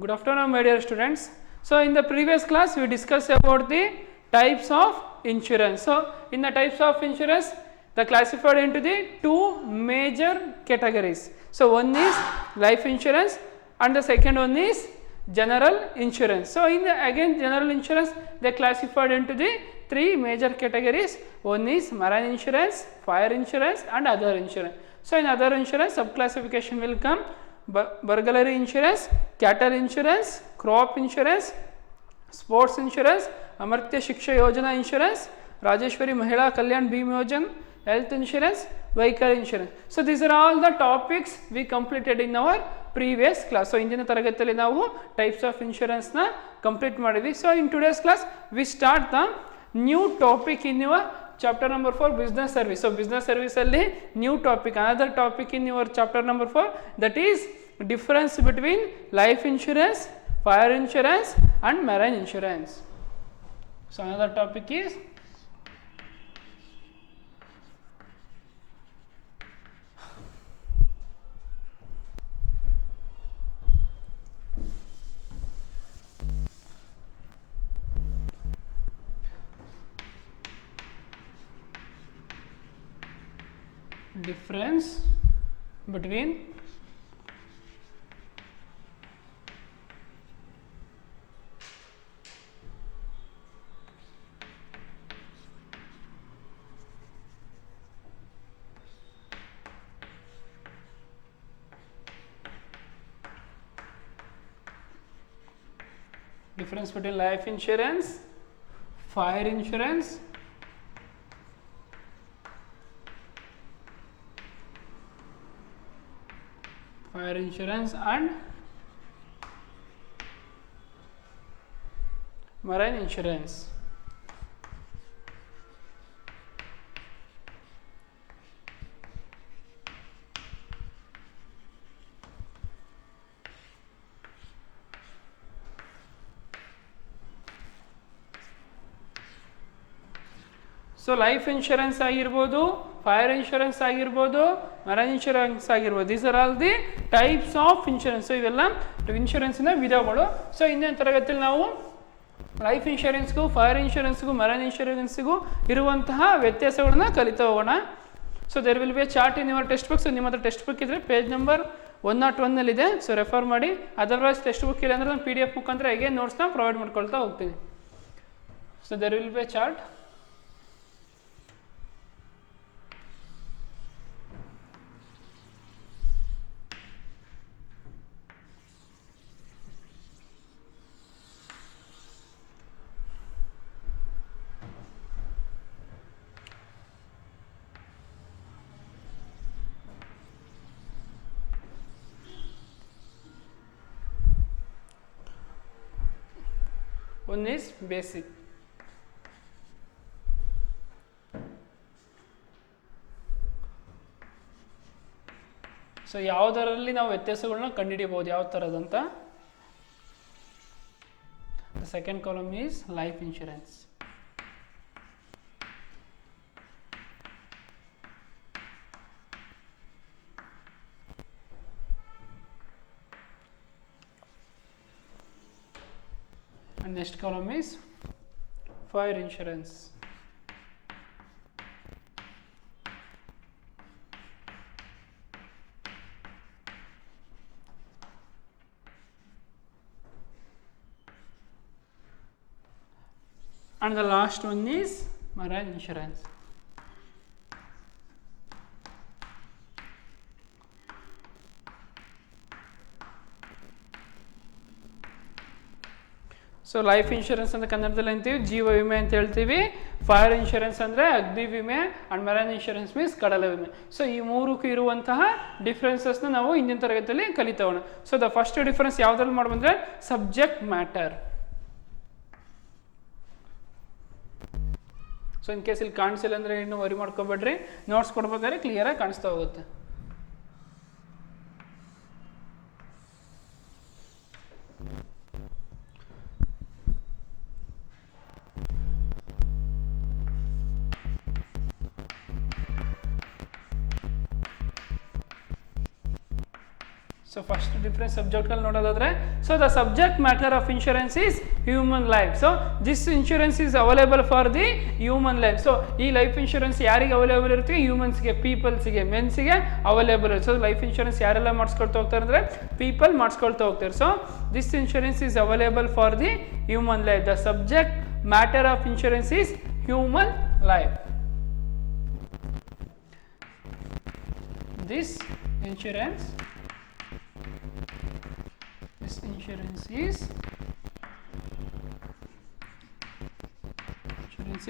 Good afternoon, my dear students. So, in the previous class, we discussed about the types of insurance. So, in the types of insurance, they classified into the two major categories. So, one is life insurance and the second one is general insurance. So, in the again general insurance, they classified into the three major categories. One is marine insurance, fire insurance and other insurance. So, in other insurance, subclassification will come burglary insurance, cattle insurance, crop insurance, sports insurance, Amartya Shiksha Yojana insurance, Rajeshwari Mahila Kalyan Bhim Yojan, health insurance, vehicle insurance. So, these are all the topics we completed in our previous class. So, ಇಂದಿನ ತರಗತಿಯಲ್ಲಿ ನಾವು types of insurance ನ complete ಮಾಡಿದ್ವಿ. So, in today's class we start the new topic in your chapter number 4 business service. So, business service alli new topic, another topic in your chapter number 4, that is difference between life insurance, fire insurance and marine insurance. So, another topic is difference between life insurance, fire insurance, and marine insurance. So life insurance ಆಗಿರ್ಬೋದು, fire insurance ಆಗಿರ್ಬೋದು, marine insurance ಆಗಿರ್ಬೋದು, these are all the types of insurance. So ಇವೆಲ್ಲ ಇನ್ಶೂರೆನ್ಸಿನ ವಿಧಗಳು. So ಇಂದಿನ ತರಗತಿಯಲ್ಲಿ ನಾವು life ಇನ್ಶೂರೆನ್ಸ್ಗೂ, ಫೈರ್ ಇನ್ಶೂರೆನ್ಸ್ಗೂ, ಮರೈನ್ ಇನ್ಶೂರೆನ್ಸ್ಗೂ ಇರುವಂತಹ ವ್ಯತ್ಯಾಸಗಳನ್ನ ಕಲಿತಾ ಹೋಗೋಣ. So there will be a chart in your text book. So ನಿಮ್ಮ ಹತ್ರ ಟೆಕ್ಸ್ಟ್ ಬುಕ್ ಇದ್ದರೆ ಪೇಜ್ ನಂಬರ್ 101ನಲ್ಲಿದೆ. ಸೊ ರೆಫರ್ ಮಾಡಿ. ಅದರ್ವೈಸ್ ಟೆಕ್ಸ್ಟ್ ಬುಕ್ ಇಲ್ಲ ಅಂದರೆ ನಾನು PDF ಮುಖಾಂತರ ಹೇಗೆ ನೋಟ್ಸ್ನ ಪ್ರೊವೈಡ್ ಮಾಡ್ಕೊಳ್ತಾ ಹೋಗ್ತೀನಿ. So there will be a chart. One is basic. So ಯಾವುದರಲ್ಲಿ ನಾವು ವ್ಯತ್ಯಾಸಗಳನ್ನ ಕಂಡುಹಿಡಿಯಬಹುದು, ಯಾವ ಥರದಂತ. The second column is life insurance. And next column is fire insurance. And the last one is marine insurance. So life insurance ಅಂತ ಕನ್ನಡದಲ್ಲಿ ಅಂತೀವಿ, ಜೀವ ವಿಮೆ ಅಂತ ಹೇಳ್ತೀವಿ. ಫೈರ್ ಇನ್ಶೂರೆನ್ಸ್ ಅಂದರೆ ಅಗ್ನಿ ವಿಮೆ, ಆ್ಯಂಡ್ ಮೆರೈನ್ ಇನ್ಶೂರೆನ್ಸ್ ಮೀನ್ಸ್ ಕಡಲ ವಿಮೆ. ಸೊ ಈ ಮೂರಕ್ಕೂ ಇರುವಂತಹ ಡಿಫ್ರೆನ್ಸಸ್ನ ನಾವು ಇಂದಿನ ತರಗತಿಯಲ್ಲಿ ಕಲಿತೋಣ. ಸೊ ದ ಫಸ್ಟ್ ಡಿಫ್ರೆನ್ಸ್ ಯಾವುದ್ರಲ್ಲಿ ಮಾಡ್ಬಂದ್ರೆ subject matter. So in case ಇಲ್ಲಿ ಕಾಣಿಸಿಲ್ಲ ಅಂದರೆ ಇನ್ನೂ ವರಿ ಮಾಡ್ಕೊಬೇಡ್ರಿ, ನೋಟ್ಸ್ ಕೊಡ್ಬೇಕಾದ್ರೆ ಕ್ಲಿಯರಾಗಿ ಕಾಣಿಸ್ತಾ ಹೋಗುತ್ತೆ. ಸೊ ಫಸ್ಟ್ ಡಿಫರೆನ್ಸ್ ಸಬ್ಜೆಕ್ಟ್ಗಳು ನೋಡೋದಾದ್ರೆ, so the subject matter of insurance is human life. So this insurance is available for the human life. So ಈ ಲೈಫ್ ಇನ್ಶೂರೆನ್ಸ್ ಯಾರಿಗೆ ಅವೈಲೇಬಲ್ ಇರುತ್ತೆ? ಹ್ಯೂಮನ್ಸ್ಗೆ, ಪೀಪಲ್ಸ್ಗೆ, ಮೆನ್ಸ್ಗೆ ಅವೈಲೇಬಲ್ ಇರುತ್ತೆ. ಸೊ ಲೈಫ್ ಇನ್ಶೂರೆನ್ಸ್ ಯಾರೆಲ್ಲ ಮಾಡಿಸ್ಕೊಳ್ತಾ ಹೋಗ್ತಾರೆ ಅಂದರೆ ಪೀಪಲ್ ಮಾಡಿಸ್ಕೊಳ್ತಾ ಹೋಗ್ತಾರೆ. So this insurance is available for the human life. The subject matter of insurance is human life. This insurance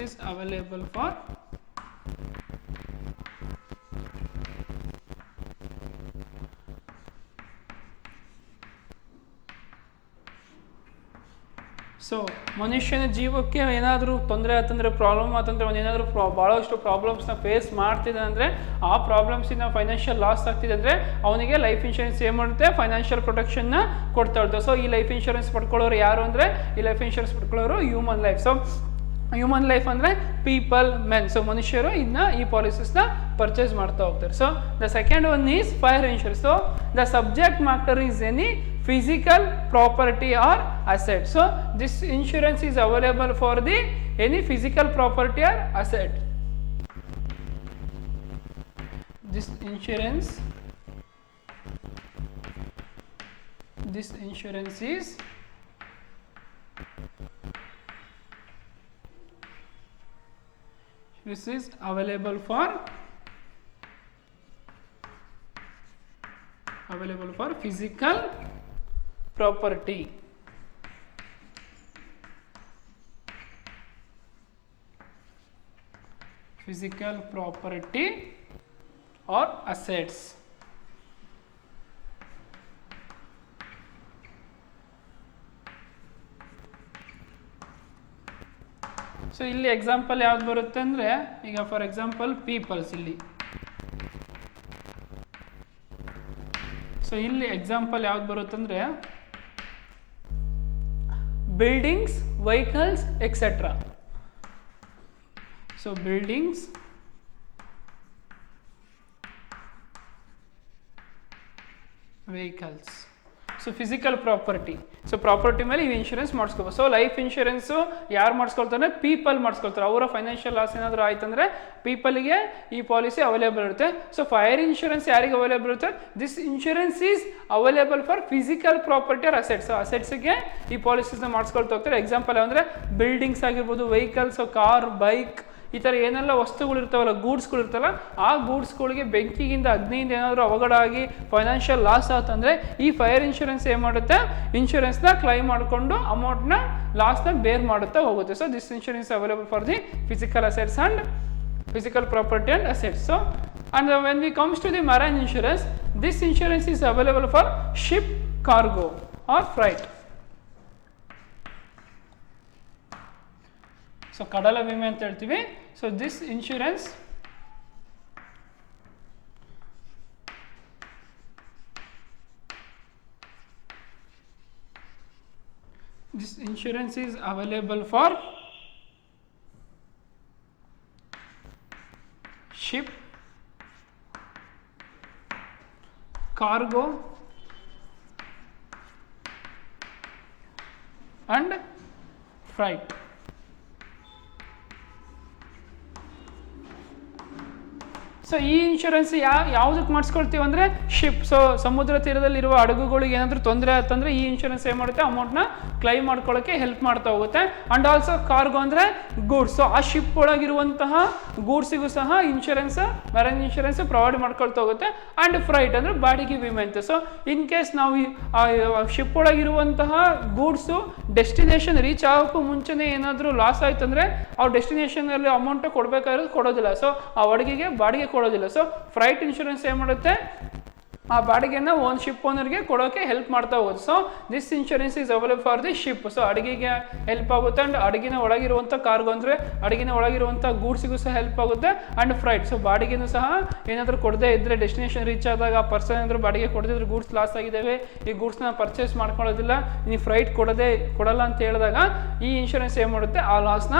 is available for so ಮನುಷ್ಯನ ಜೀವಕ್ಕೆ ಏನಾದರೂ ತೊಂದರೆ ಆತಂದರೆ, ಪ್ರಾಬ್ಲಮ್ ಆತಂದರೆ, ಏನಾದರೂ ಭಾಳಷ್ಟು ಪ್ರಾಬ್ಲಮ್ಸ್ನ ಫೇಸ್ ಮಾಡ್ತಿದೆ ಅಂದರೆ, ಆ ಪ್ರಾಬ್ಲಮ್ಸಿಂದ ಫೈನಾನ್ಷಿಯಲ್ ಲಾಸ್ ಆಗ್ತಿದೆ ಅಂದರೆ ಅವನಿಗೆ ಲೈಫ್ ಇನ್ಶೂರೆನ್ಸ್ ಏನು ಮಾಡುತ್ತೆ? ಫೈನಾನ್ಷಿಯಲ್ ಪ್ರೊಟೆಕ್ಷನ್ನ ಕೊಡ್ತಾ ಇರ್ತದೆ. ಸೊ ಈ ಲೈಫ್ ಇನ್ಶೂರೆನ್ಸ್ ಪಡ್ಕೊಳ್ಳೋರು ಯಾರು ಅಂದರೆ, ಈ ಲೈಫ್ ಇನ್ಶೂರೆನ್ಸ್ ಪಡ್ಕೊಳ್ಳೋರು human life. So human life ಅಂದರೆ ಪೀಪಲ್, ಮೆನ್. ಸೊ ಮನುಷ್ಯರು ಇನ್ನು ಈ ಪಾಲಿಸೀಸ್ನ ಪರ್ಚೇಸ್ ಮಾಡ್ತಾ ಹೋಗ್ತಾರೆ. So the second one is fire insurance. So the subject matter is any physical property or asset. So this insurance is available for the any physical property or asset. This insurance is available for physical property. Physical property or assets. So ಇಲ್ಲಿ ಎಕ್ಸಾಂಪಲ್ ಯಾವ್ದು ಬರುತ್ತೆ ಅಂದರೆ, ಈಗ for example people's ಇಲ್ಲಿ. ಸೊ ಇಲ್ಲಿ ಎಕ್ಸಾಂಪಲ್ ಯಾವ್ದು ಬರುತ್ತಂದ್ರೆ buildings, vehicles, etc. So buildings, vehicles. So physical property. So property ಮೇಲೆ ಈ ಇನ್ಶೂರೆನ್ಸ್ ಮಾಡಿಸ್ಕೋಬೋದು. ಸೊ ಲೈಫ್ ಇನ್ಶೂರೆನ್ಸು ಯಾರು ಮಾಡಿಸ್ಕೊಳ್ತಾರೆ? ಪೀಪಲ್ ಮಾಡಿಸ್ಕೊಳ್ತಾರೆ. ಅವರ ಫೈನಾನ್ಷಿಯಲ್ ಲಾಸ್ ಏನಾದರೂ ಆಯ್ತಂದರೆ ಪೀಪಲ್ಗೆ ಈ ಪಾಲಿಸಿ ಅವೈಲೇಬಲ್ ಇರುತ್ತೆ. ಸೊ ಫೈರ್ ಇನ್ಶೂರೆನ್ಸ್ ಯಾರಿಗೆ ಅವೈಲೇಬಲ್ ಇರುತ್ತೆ? This insurance is available for physical property or assets. ಅಸೆಟ್ಸ್ಗೆ ಈ ಪಾಲಿಸೀಸ್ನ ಮಾಡಿಸ್ಕೊಳ್ತಾ ಹೋಗ್ತಾರೆ. ಎಕ್ಸಾಂಪಲ್ ಅಂದರೆ ಬಿಲ್ಡಿಂಗ್ಸ್ ಆಗಿರ್ಬೋದು, ವೆಹಿಕಲ್ಸ್, ಕಾರ್, ಬೈಕ್, ಈ ಥರ ಏನೆಲ್ಲ ವಸ್ತುಗಳು ಇರ್ತಾವಲ್ಲ, ಗೂಡ್ಸ್ಗಳು ಇರ್ತಲ್ಲ, ಆ ಗೂಡ್ಸ್ಗಳಿಗೆ ಬೆಂಕಿಗಿಂತ, ಅಗ್ನಿಯಿಂದ ಏನಾದರೂ ಅವಘಡ ಆಗಿ ಫೈನಾನ್ಷಿಯಲ್ ಲಾಸ್ ಆತಂದರೆ ಈ ಫೈರ್ ಇನ್ಶೂರೆನ್ಸ್ ಏನು ಮಾಡುತ್ತೆ? ಇನ್ಶೂರೆನ್ಸ್ನ ಕ್ಲೈಮ್ ಮಾಡಿಕೊಂಡು ಅಮೌಂಟ್ನ, ಲಾಸ್ನ ಬೇರ್ ಮಾಡುತ್ತಾ ಹೋಗುತ್ತೆ. So this insurance available for the physical assets and physical property and assets. So and when we comes to the marine insurance, this insurance is available for ship, cargo or freight. So ಕಡಲ ವಿಮೆ ಅಂತ ಹೇಳ್ತೀವಿ. So this insurance is available for ship, cargo and freight. So ಈ ಇನ್ಶೂರೆನ್ಸ್ ಯಾವುದಕ್ಕೆ ಮಾಡಿಸ್ಕೊಳ್ತೀವಿ ಅಂದರೆ ship. So ಸಮುದ್ರ ತೀರದಲ್ಲಿರುವ ಹಡಗುಗಳಿಗೆ ಏನಾದರೂ ತೊಂದರೆ ಆಯ್ತಂದರೆ ಈ ಇನ್ಶೂರೆನ್ಸ್ ಏನು ಮಾಡುತ್ತೆ? ಅಮೌಂಟ್ನ ಕ್ಲೈಮ್ ಮಾಡ್ಕೊಳ್ಳೋಕ್ಕೆ ಹೆಲ್ಪ್ ಮಾಡ್ತಾ ಹೋಗುತ್ತೆ. ಆ್ಯಂಡ್ ಆಲ್ಸೋ ಕಾರ್ಗೋ ಅಂದರೆ ಗೂಡ್ಸ್. ಸೊ ಆ ಶಿಪ್ ಒಳಗಿರುವಂತಹ ಗೂಡ್ಸಿಗೂ ಸಹ ಇನ್ಶೂರೆನ್ಸ್, ಮೆರೈನ್ ಇನ್ಶೂರೆನ್ಸ್ ಪ್ರೊವೈಡ್ ಮಾಡ್ಕೊಳ್ತಾ ಹೋಗುತ್ತೆ. ಆ್ಯಂಡ್ ಫ್ರೈಟ್ ಅಂದರೆ ಬಾಡಿಗೆ ವಿಮೆ ಅಂತ. ಸೊ ಇನ್ ಕೇಸ್ ನಾವು ಶಿಪ್ ಒಳಗಿರುವಂತಹ ಗೂಡ್ಸು ಡೆಸ್ಟಿನೇಷನ್ ರೀಚ್ ಆಗೋಕ್ಕೂ ಮುಂಚೆನೇ ಏನಾದರೂ ಲಾಸ್ ಆಯ್ತು ಅಂದರೆ ಅವ್ರು ಡೆಸ್ಟಿನೇಷನಲ್ಲಿ ಅಮೌಂಟ್ ಕೊಡಬೇಕಾಗಿರೋದು ಕೊಡೋದಿಲ್ಲ. ಸೊ ಆ ಅಡುಗೆಗೆ ಬಾಡಿಗೆ ಕೊಡೋದಿಲ್ಲ. ಸೊ ಫ್ರೈಟ್ ಇನ್ಶೂರೆನ್ಸ್ ಏನು ಮಾಡುತ್ತೆ? ಆ ಬಾಡಿಗೆನ ಒಂದು ಶಿಪ್ ಓನರ್ಗೆ ಕೊಡೋಕ್ಕೆ ಹೆಲ್ಪ್ ಮಾಡ್ತಾ ಹೋಗುತ್ತೆ. So this insurance is available for the ship. So ಅಡುಗೆಗೆ ಹೆಲ್ಪ್ ಆಗುತ್ತೆ. ಆ್ಯಂಡ್ ಅಡುಗಿನ ಒಳಗಿರುವಂಥ ಕಾರ್ಗೋ ಅಂದರೆ ಅಡುಗಿನ ಒಳಗಿರುವಂಥ ಗೂಡ್ಸಿಗೂ ಸಹ ಹೆಲ್ಪ್ ಆಗುತ್ತೆ. ಆ್ಯಂಡ್ ಫ್ರೈಟ್, ಸೊ ಬಾಡಿಗೆನೂ ಸಹ ಏನಾದರೂ ಕೊಡದೇ ಇದ್ದರೆ, ಡೆಸ್ಟಿನೇಷನ್ ರೀಚ್ ಆದಾಗ ಆ ಪರ್ಸನ್ ಏನಾದರೂ ಬಾಡಿಗೆ ಕೊಡದಿದ್ರೆ ಗೂಡ್ಸ್ ಲಾಸ್ ಆಗಿದ್ದಾವೆ, ಈ ಗೂಡ್ಸ್ನ ಪರ್ಚೇಸ್ ಮಾಡ್ಕೊಳ್ಳೋದಿಲ್ಲ, ನೀವು ಫ್ರೈಟ್ ಕೊಡಲ್ಲ ಅಂತ ಹೇಳಿದಾಗ ಈ ಇನ್ಶೂರೆನ್ಸ್ ಏನು ಮಾಡುತ್ತೆ? ಆ ಲಾಸ್ನ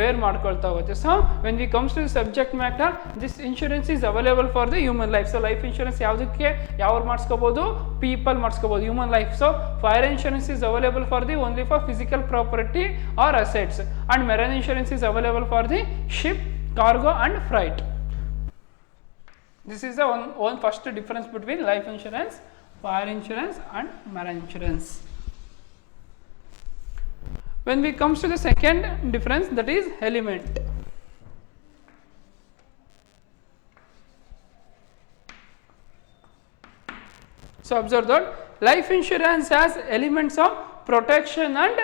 ಬೇರ್ ಮಾಡ್ಕೊಳ್ತಾ ಹೋಗುತ್ತೆ. So when we comes to the subject matter, this insurance is available for the human life. So life insurance ಯಾವುದಕ್ಕೆ ಯಾವ್ರು ಮಾಡಿಸ್ಕೋಬೋದು, ಪೀಪಲ್ ಮಾಡಿಸ್ಕೋಬೋದು, human life. So fire insurance is available for the only for physical property or assets and marine insurance is available for the ship, cargo and freight. This is the one first difference between life insurance, fire insurance and marine insurance. When we comes to the second difference, that is element. So observe that life insurance has elements of protection and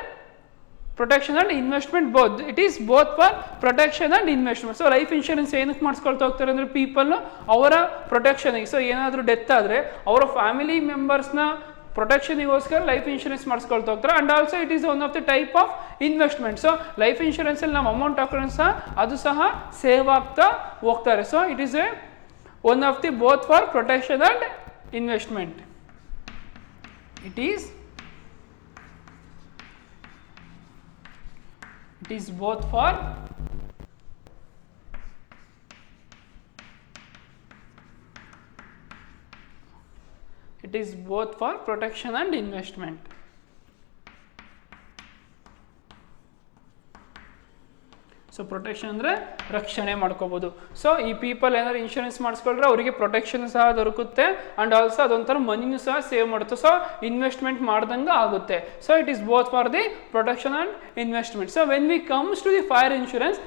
investment both. It is both for protection and investment. So life insurance ಏನಕ್ಕೆ ಮಾಡಿಸ್ಕೊಳ್ತಾ ಹೋಗ್ತಾರೆ ಅಂದರೆ ಪೀಪಲ್ ಅವರ ಪ್ರೊಟೆಕ್ಷನಿಗೆ. ಸೊ ಏನಾದರೂ death ಆದರೆ ಅವರ family ಮೆಂಬರ್ಸ್ನ ಪ್ರೊಟೆಕ್ಷನಿಗೋಸ್ಕರ ಲೈಫ್ ಇನ್ಶೂರೆನ್ಸ್ ಮಾಡಿಸ್ಕೊಳ್ತಾ ಹೋಗ್ತಾರೆ. And also it is one of the type of investment. So life ಇನ್ಶೂರೆನ್ಸಲ್ಲಿ ನಾವು ಅಮೌಂಟ್ ಹಾಕೋಣ ಸಹ ಅದು ಸಹ ಸೇವ್ ಆಗ್ತಾ ಹೋಗ್ತಾರೆ. So it is a one of the both for protection and investment. It is both for protection and investment. So protection ಅಂದರೆ ರಕ್ಷಣೆ ಮಾಡ್ಕೋಬೋದು. ಸೊ ಈ ಪೀಪಲ್ ಏನಾದ್ರು ಇನ್ಶೂರೆನ್ಸ್ ಮಾಡಿಸ್ಕೊಂಡ್ರೆ ಅವರಿಗೆ ಪ್ರೊಟೆಕ್ಷನ್ ಸಹ ದೊರಕುತ್ತೆ ಆ್ಯಂಡ್ ಆಲ್ಸೋ ಅದೊಂಥರ ಮನಿನೂ ಸಹ ಸೇವ್ ಮಾಡುತ್ತೆ. ಸೊ ಇನ್ವೆಸ್ಟ್ಮೆಂಟ್ ಮಾಡ್ದಂಗೆ ಆಗುತ್ತೆ. So it is both for the protection and investment. So when we comes to the fire insurance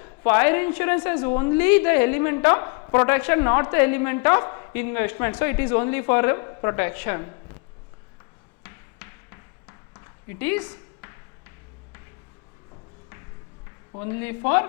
has only the element of protection, not the element of investment. So it is only for protection. It is only for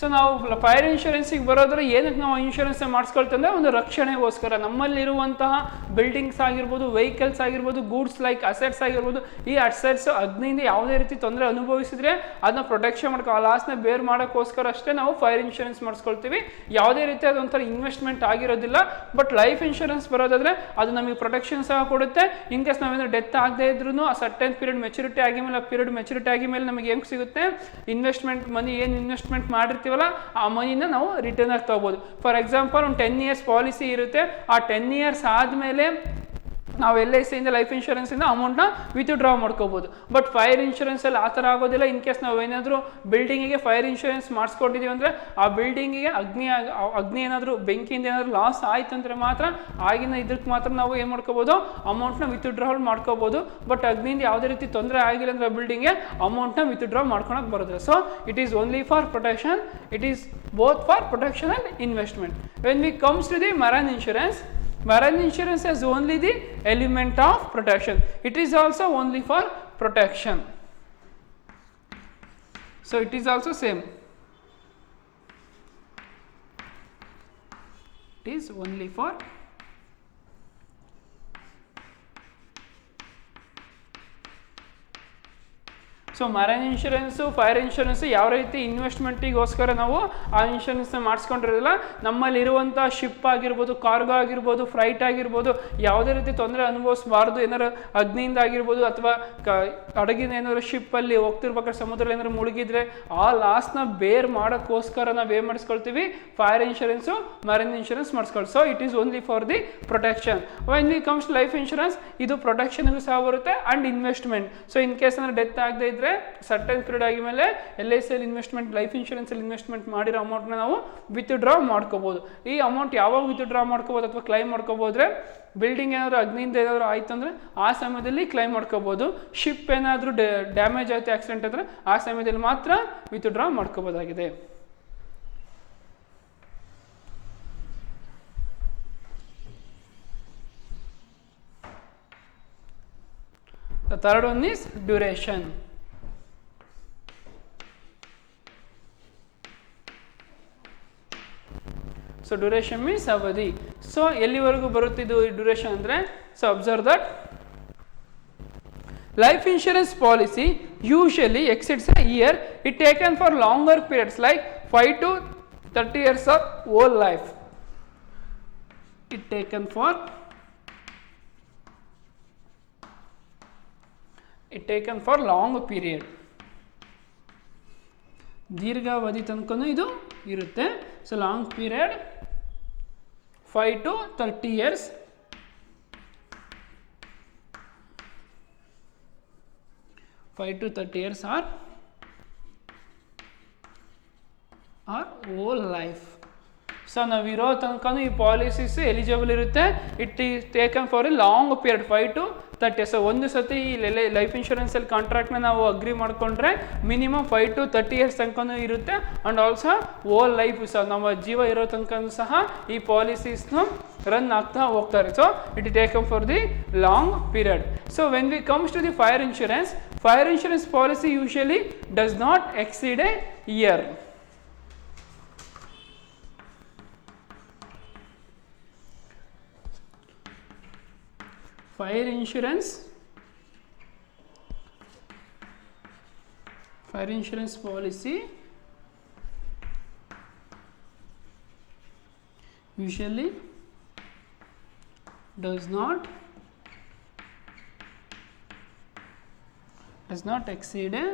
so ನಾವು ಫೈರ್ ಇನ್ಶೂರೆನ್ಸಿಗೆ ಬರೋದ್ರೆ ಏನಕ್ಕೆ ನಾವು ಇನ್ಶೂರೆನ್ಸ್ ಮಾಡಿಸ್ಕೊಳ್ತೀವಿ ಅಂದರೆ ಒಂದು ರಕ್ಷಣೆಗೋಸ್ಕರ. ನಮ್ಮಲ್ಲಿರುವಂತಹ ಬಿಲ್ಡಿಂಗ್ಸ್ ಆಗಿರ್ಬೋದು, ವೆಹಿಕಲ್ಸ್ ಆಗಿರ್ಬೋದು, ಗೂಡ್ಸ್ ಲೈಕ್ ಅಸೆಟ್ಸ್ ಆಗಿರ್ಬೋದು, ಈ ಅಸೆಟ್ಸ್ ಅಗ್ನಿಯಿಂದ ಯಾವುದೇ ರೀತಿ ತೊಂದರೆ ಅನುಭವಿಸಿದ್ರೆ ಅದನ್ನ ಪ್ರೊಟೆಕ್ಷನ್ ಮಾಡ್ಕೊ ಆ ಲಾಸ್ನ ಬೇರ್ ಮಾಡೋಕ್ಕೋಸ್ಕರ ಅಷ್ಟೇ ನಾವು ಫೈರ್ ಇನ್ಶೂರೆನ್ಸ್ ಮಾಡಿಸ್ಕೊಳ್ತೀವಿ. ಯಾವುದೇ ರೀತಿ ಅದೊಂಥರ ಇನ್ವೆಸ್ಟ್ಮೆಂಟ್ ಆಗಿರೋದಿಲ್ಲ. ಬಟ್ ಲೈಫ್ ಇನ್ಶೂರೆನ್ಸ್ ಬರೋದಾದರೆ ಅದು ನಮಗೆ ಪ್ರೊಟೆಕ್ಷನ್ ಸಹ ಕೊಡುತ್ತೆ. ಇನ್ ಕೇಸ್ ನಾವೇನಾದ್ರು ಡೆತ್ ಆಗದೇ ಇದ್ರೂ ಆ ಸರ್ಟೆನ್ ಪೀರಿಯಡ್ ಮೆಚುರಿಟಿ ಆಗಿದ್ಮೇಲೆ ಆ ಪೀರಿಯಡ್ ಮೆಚುರಿಟಿ ಆಗಿದ್ಮೇಲೆ ನಮಗೆ ಹೆಂಗೆ ಸಿಗುತ್ತೆ, ಇನ್ವೆಸ್ಟ್ಮೆಂಟ್ ಮನಿ ಏನು ಇನ್ವೆಸ್ಟ್ಮೆಂಟ್ ಮಾಡಿರ್ತೀವಿ ಆ ಮನಿನ ನಾವು ರಿಟರ್ನ್ ಆಗಿ ತಗೋಬಹುದು. ಫಾರ್ ಎಕ್ಸಾಂಪಲ್ ಒಂದು 10 years ಪಾಲಿಸಿ ಇರುತ್ತೆ. ಆ 10 years ಆದಮೇಲೆ ನಾವು LIC ಇಂದ ಲೈಫ್ ಇನ್ಶೂರೆನ್ಸಿಂದ ಅಮೌಂಟ್ನ ವಿತ್ಡ್ರಾ ಮಾಡ್ಕೋಬೋದು. ಬಟ್ ಫೈರ್ ಇನ್ಶೂರೆನ್ಸಲ್ಲಿ ಆ ಥರ ಆಗೋದಿಲ್ಲ. ಇನ್ ಕೇಸ್ ನಾವು ಏನಾದರೂ ಬಿಲ್ಡಿಂಗಿಗೆ ಫೈರ್ ಇನ್ಶೂರೆನ್ಸ್ ಮಾಡಿಸ್ಕೊಂಡಿದ್ದೀವಿ ಅಂದರೆ ಆ ಬಿಲ್ಡಿಂಗಿಗೆ ಅಗ್ನಿ ಏನಾದರೂ ಬೆಂಕಿಯಿಂದ ಏನಾದರೂ ಲಾಸ್ ಆಯ್ತು ಅಂದರೆ ಮಾತ್ರ ಆಗಿನ ಇದಕ್ಕೆ ಮಾತ್ರ ನಾವು ಏನು ಮಾಡ್ಕೋಬೋದು, ಅಮೌಂಟ್ನ ವಿತ್ಡ್ರಾವಲ್ ಮಾಡ್ಕೋಬೋದು. ಬಟ್ ಅಗ್ನಿಯಿಂದ ಯಾವುದೇ ರೀತಿ ತೊಂದರೆ ಆಗಿಲ್ಲ ಅಂದರೆ ಬಿಲ್ಡಿಂಗ್ಗೆ ಅಮೌಂಟ್ನ ವಿತ್ಡ್ರಾ ಮಾಡ್ಕೊಳಕ್ಕೆ ಬರೋದಿಲ್ಲ. So it is only for protection. It is both for protection and investment. When we comes to the marine insurance has only the element of protection. It is also only for protection. So it is also same. It is only for so marine insurance, fire insurance ಯಾವ ರೀತಿ ಇನ್ವೆಸ್ಟ್ಮೆಂಟಿಗೋಸ್ಕರ ನಾವು ಆ ಇನ್ಶೂರೆನ್ಸ್ನ ಮಾಡಿಸ್ಕೊಂಡಿರೋದಿಲ್ಲ. ನಮ್ಮಲ್ಲಿರುವಂಥ ಶಿಪ್ ಆಗಿರ್ಬೋದು, ಕಾರ್ಗೋ ಆಗಿರ್ಬೋದು, ಫ್ರೈಟ್ ಆಗಿರ್ಬೋದು, ಯಾವುದೇ ರೀತಿ ತೊಂದರೆ ಅನುಭವಿಸಬಾರ್ದು. ಏನಾರು ಅಗ್ನಿಯಿಂದ ಆಗಿರ್ಬೋದು ಅಥವಾ ಹಡಗಿನ ಏನಾದ್ರು ಶಿಪ್ಪಲ್ಲಿ ಹೋಗ್ತಿರ್ಬೇಕಾದ್ರೆ ಸಮುದ್ರದಲ್ಲಿ ಏನಾದ್ರು ಮುಳುಗಿದ್ರೆ ಆ ಲಾಸ್ನ ಬೇರ್ ಮಾಡೋಕ್ಕೋಸ್ಕರ ನಾವು ಏನು ಮಾಡಿಸ್ಕೊಳ್ತೀವಿ, ಫೈರ್ ಇನ್ಶೂರೆನ್ಸು, ಮರೈನ್ ಇನ್ಶೂರೆನ್ಸ್ ಮಾಡಿಸ್ಕೊಳ್ತೀವಿ. So it is only for the protection. When we comes to life insurance, ಇದು ಪ್ರೊಟೆಕ್ಷನ್ಗೂ ಸಹ ಬರುತ್ತೆ and investment. So in case ಏನಾದ್ರು ಡೆತ್ ಆಗದೆ ಇದ್ರೆ ಸರ್ಟನ್ ಪೀರಿಯಡ್ ಆಗಿದ್ಮೇಲೆ LIC ಇನ್ವೆಸ್ಟ್ಮೆಂಟ್, ಲೈಫ್ ಇನ್ಶೂರೆನ್ಸಲ್ಲಿ ಇನ್ವೆಸ್ಟ್ಮೆಂಟ್ ಮಾಡಿರೋ ಅಮೌಂಟ್ನ ನಾವು ವಿತ್ಡ್ರಾ ಮಾಡ್ಕೋಬೋದು. ಈ ಅಮೌಂಟ್ ಯಾವಾಗ ವಿತ್ಡ್ರಾ ಮಾಡ್ಕೋಬೋದು ಅಥವಾ ಕ್ಲೈಮ್ ಮಾಡ್ಕೋಬೋದ್ರೆ, ಬಿಲ್ಡಿಂಗ್ ಏನಾದರೂ ಅಗ್ನಿಯಿಂದ ಏನಾದರೂ ಆಯ್ತು ಅಂದರೆ ಆ ಸಮಯದಲ್ಲಿ ಕ್ಲೈಮ್ ಮಾಡ್ಕೋಬೋದು. ಶಿಪ್ ಏನಾದರೂ ಡ್ಯಾಮೇಜ್ ಆಯಿತು, ಆಕ್ಸಿಡೆಂಟ್ ಆದರೆ ಆ ಸಮಯದಲ್ಲಿ ಮಾತ್ರ ವಿತ್ಡ್ರಾ ಮಾಡ್ಕೋಬೋದಾಗಿದೆ. The third one is duration. So duration means avadhi. So ಎಲ್ಲಿವರೆಗೂ ಬರುತ್ತೆ ಇದು ಡ್ಯೂರೇಷನ್ ಅಂದರೆ, so observe that life insurance policy usually exceeds a year. It taken for longer periods like 5 to 30 years of whole life. It taken for long period. ದೀರ್ಘಾವಧಿ ತನಕನೂ ಇದು ಇರುತ್ತೆ. So long period 5 to 30 years. Our whole life. So ನಾವಿರೋ ತನಕ ಈ policies eligible ಇರುತ್ತೆ. It is taken for A long period 5 to 30. ಸೊ ಒಂದು ಸತಿ ಈ ಲೈಫ್ ಇನ್ಶೂರೆನ್ಸಲ್ಲಿ ಕಾಂಟ್ರಾಕ್ಟ್ನ ನಾವು ಅಗ್ರಿ ಮಾಡಿಕೊಂಡ್ರೆ ಮಿನಿಮಮ್ 5 to 30 years ತನಕನೂ ಇರುತ್ತೆ. ಆ್ಯಂಡ್ ಆಲ್ಸೋ ಓಲ್ ಲೈಫ್ ಸಹ ನಮ್ಮ ಜೀವ ಇರೋ ತನಕ ಸಹ ಈ ಪಾಲಿಸೀಸ್ನು ರನ್ ಆಗ್ತಾ ಹೋಗ್ತಾರೆ. So it is taken for the long period. So when we comes to the fire insurance policy usually does not exceed a year. Fire insurance policy usually does not exceed a.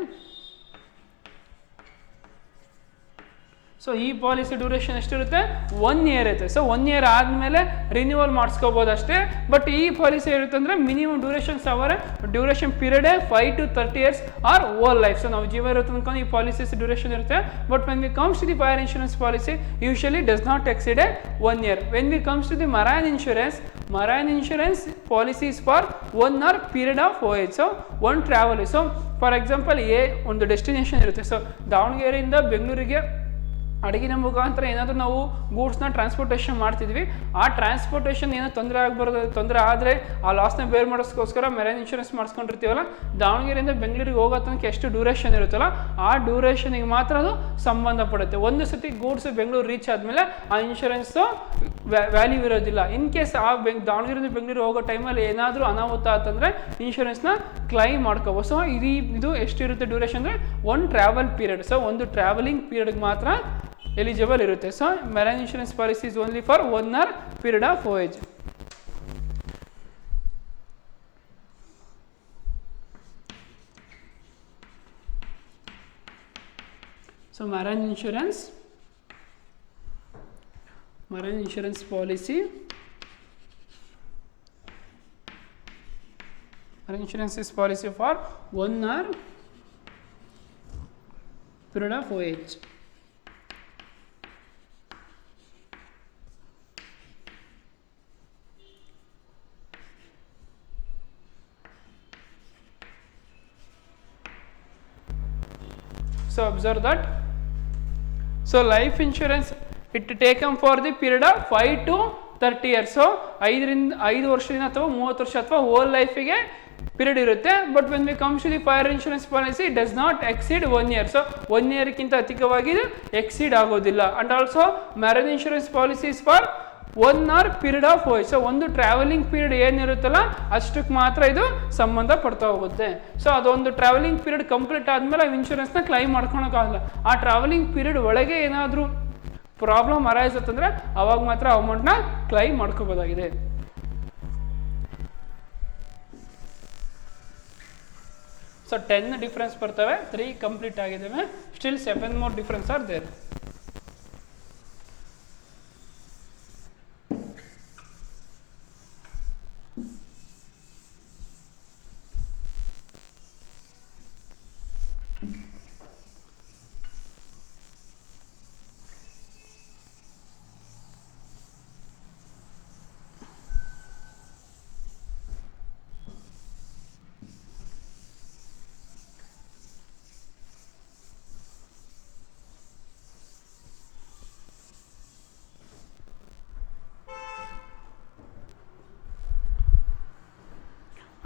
So ಈ policy duration ಎಷ್ಟಿರುತ್ತೆ? 1 year ಇರುತ್ತೆ. So 1 year ಆದಮೇಲೆ renewal ಮಾಡಿಸ್ಕೋಬೋದು ಅಷ್ಟೇ. But ಈ policy ಇರುತ್ತೆ ಅಂದರೆ minimum duration ಪೀರಿಯಡೇ 5 to 30 years or whole life. So ನಾವು ಜೀವ ಇರೋ ತನಕ ಈ ಪಾಲಿಸೀಸ್ ಡ್ಯೂರೇಷನ್ ಇರುತ್ತೆ. But when we comes to the fire insurance policy usually does not exceed a 1 year. When we comes to the marine insurance policies for 1 hour period of voyage. So one travel. So for example ಒಂದು destination ಇರುತ್ತೆ. ಸೊ ದಾವಣಗೆರೆಯಿಂದ ಬೆಂಗಳೂರಿಗೆ ಹಡಗಿನ ಮುಖಾಂತರ ಏನಾದರೂ ನಾವು ಗೂಡ್ಸ್ನ ಟ್ರಾನ್ಸ್ಪೋರ್ಟೇಷನ್ ಮಾಡ್ತಿದ್ವಿ. ಆ ಟ್ರಾನ್ಸ್ಪೋರ್ಟೇಷನ್ ಏನೋ ತೊಂದರೆ ಆದರೆ ಆ ಲಾಸ್ನ ಬೇರ್ ಮಾಡೋದಕ್ಕೋಸ್ಕರ ಮೆರೈನ್ ಇನ್ಶೂರೆನ್ಸ್ ಮಾಡಿಸ್ಕೊಂಡಿರ್ತೀವಲ್ಲ, ದಾವಣಗೆರೆಯಿಂದ ಬೆಂಗಳೂರಿಗೆ ಹೋಗೋ ತನಕ ಎಷ್ಟು ಡ್ಯೂರೇಷನ್ ಇರುತ್ತಲ್ಲ ಆ ಡ್ಯೂರೇಷನಿಗೆ ಮಾತ್ರ ಅದು ಸಂಬಂಧಪಡುತ್ತೆ. ಒಂದು ಸತಿ ಗೂಡ್ಸ್ ಬೆಂಗಳೂರು ರೀಚ್ ಆದಮೇಲೆ ಆ ಇನ್ಶೂರೆನ್ಸು ವ್ಯಾಲ್ಯೂ ಇರೋದಿಲ್ಲ. ಇನ್ ಕೇಸ್ ಆ ದಾವಣಗೆರೆಯಿಂದ ಬೆಂಗಳೂರು ಹೋಗೋ ಟೈಮಲ್ಲಿ ಏನಾದರೂ ಅನಾಹುತ ಆತಂದರೆ ಇನ್ಶೂರೆನ್ಸ್ನ ಕ್ಲೈಮ್ ಮಾಡ್ಕೋಬೋದು. ಸೊ ಇದು ಎಷ್ಟಿರುತ್ತೆ ಡ್ಯೂರೇಷನ್ ಅಂದರೆ 1 travel ಪೀರಿಯಡ್. ಸೊ ಒಂದು ಟ್ರಾವೆಲಿಂಗ್ ಪೀರಿಯಡ್ಗೆ ಮಾತ್ರ ಎಲಿಜಿಬಲ್ ಇರುತ್ತೆ. So marine insurance policy is only for 1 hour period of voyage. So marine insurance policy. Marine insurance is policy for 1 hour period of voyage. So observe that. So life insurance, it taken for the period of 5 to 30 years. So 5 ವರ್ಷದಿಂದ ಅಥವಾ 30 ವರ್ಷ ಅಥವಾ whole ಲೈಫಿಗೆ period ಇರುತ್ತೆ. But when we comes to the fire insurance policy does not exceed 1 year. So 1 yearಕ್ಕಿಂತ ಅಧಿಕವಾಗಿ exceed ಆಗೋದಿಲ್ಲ. And also marriage insurance policies for 1 hour period of voyage. So ಒಂದು ಟ್ರಾವೆಲಿಂಗ್ ಪೀರಿಯಡ್ ಏನಿರುತ್ತಲ್ಲ ಅಷ್ಟಕ್ಕೆ ಮಾತ್ರ ಇದು ಸಂಬಂಧ ಪಡ್ತಾ ಹೋಗುತ್ತೆ. ಸೊ ಅದೊಂದು ಟ್ರಾವೆಲಿಂಗ್ ಪೀರಿಯಡ್ ಕಂಪ್ಲೀಟ್ ಆದಮೇಲೆ ಇನ್ಶೂರೆನ್ಸ್ನ ಕ್ಲೈಮ್ ಮಾಡ್ಕೊಳಕ್ಕಾಗಲ್ಲ. ಆ ಟ್ರಾವೆಲಿಂಗ್ ಪೀರಿಯಡ್ ಒಳಗೆ ಏನಾದರೂ ಪ್ರಾಬ್ಲಮ್ ಅರೈಸ್ ಅಂತಂದರೆ ಅವಾಗ ಮಾತ್ರ ಅಮೌಂಟ್ನ ಕ್ಲೈಮ್ ಮಾಡ್ಕೋಬೋದಾಗಿದೆ. ಸೊ 10 ಡಿಫ್ರೆನ್ಸ್ ಬರ್ತವೆ, 3 ಕಂಪ್ಲೀಟ್ ಆಗಿದ್ದಾವೆ. Still 7 more difference are there.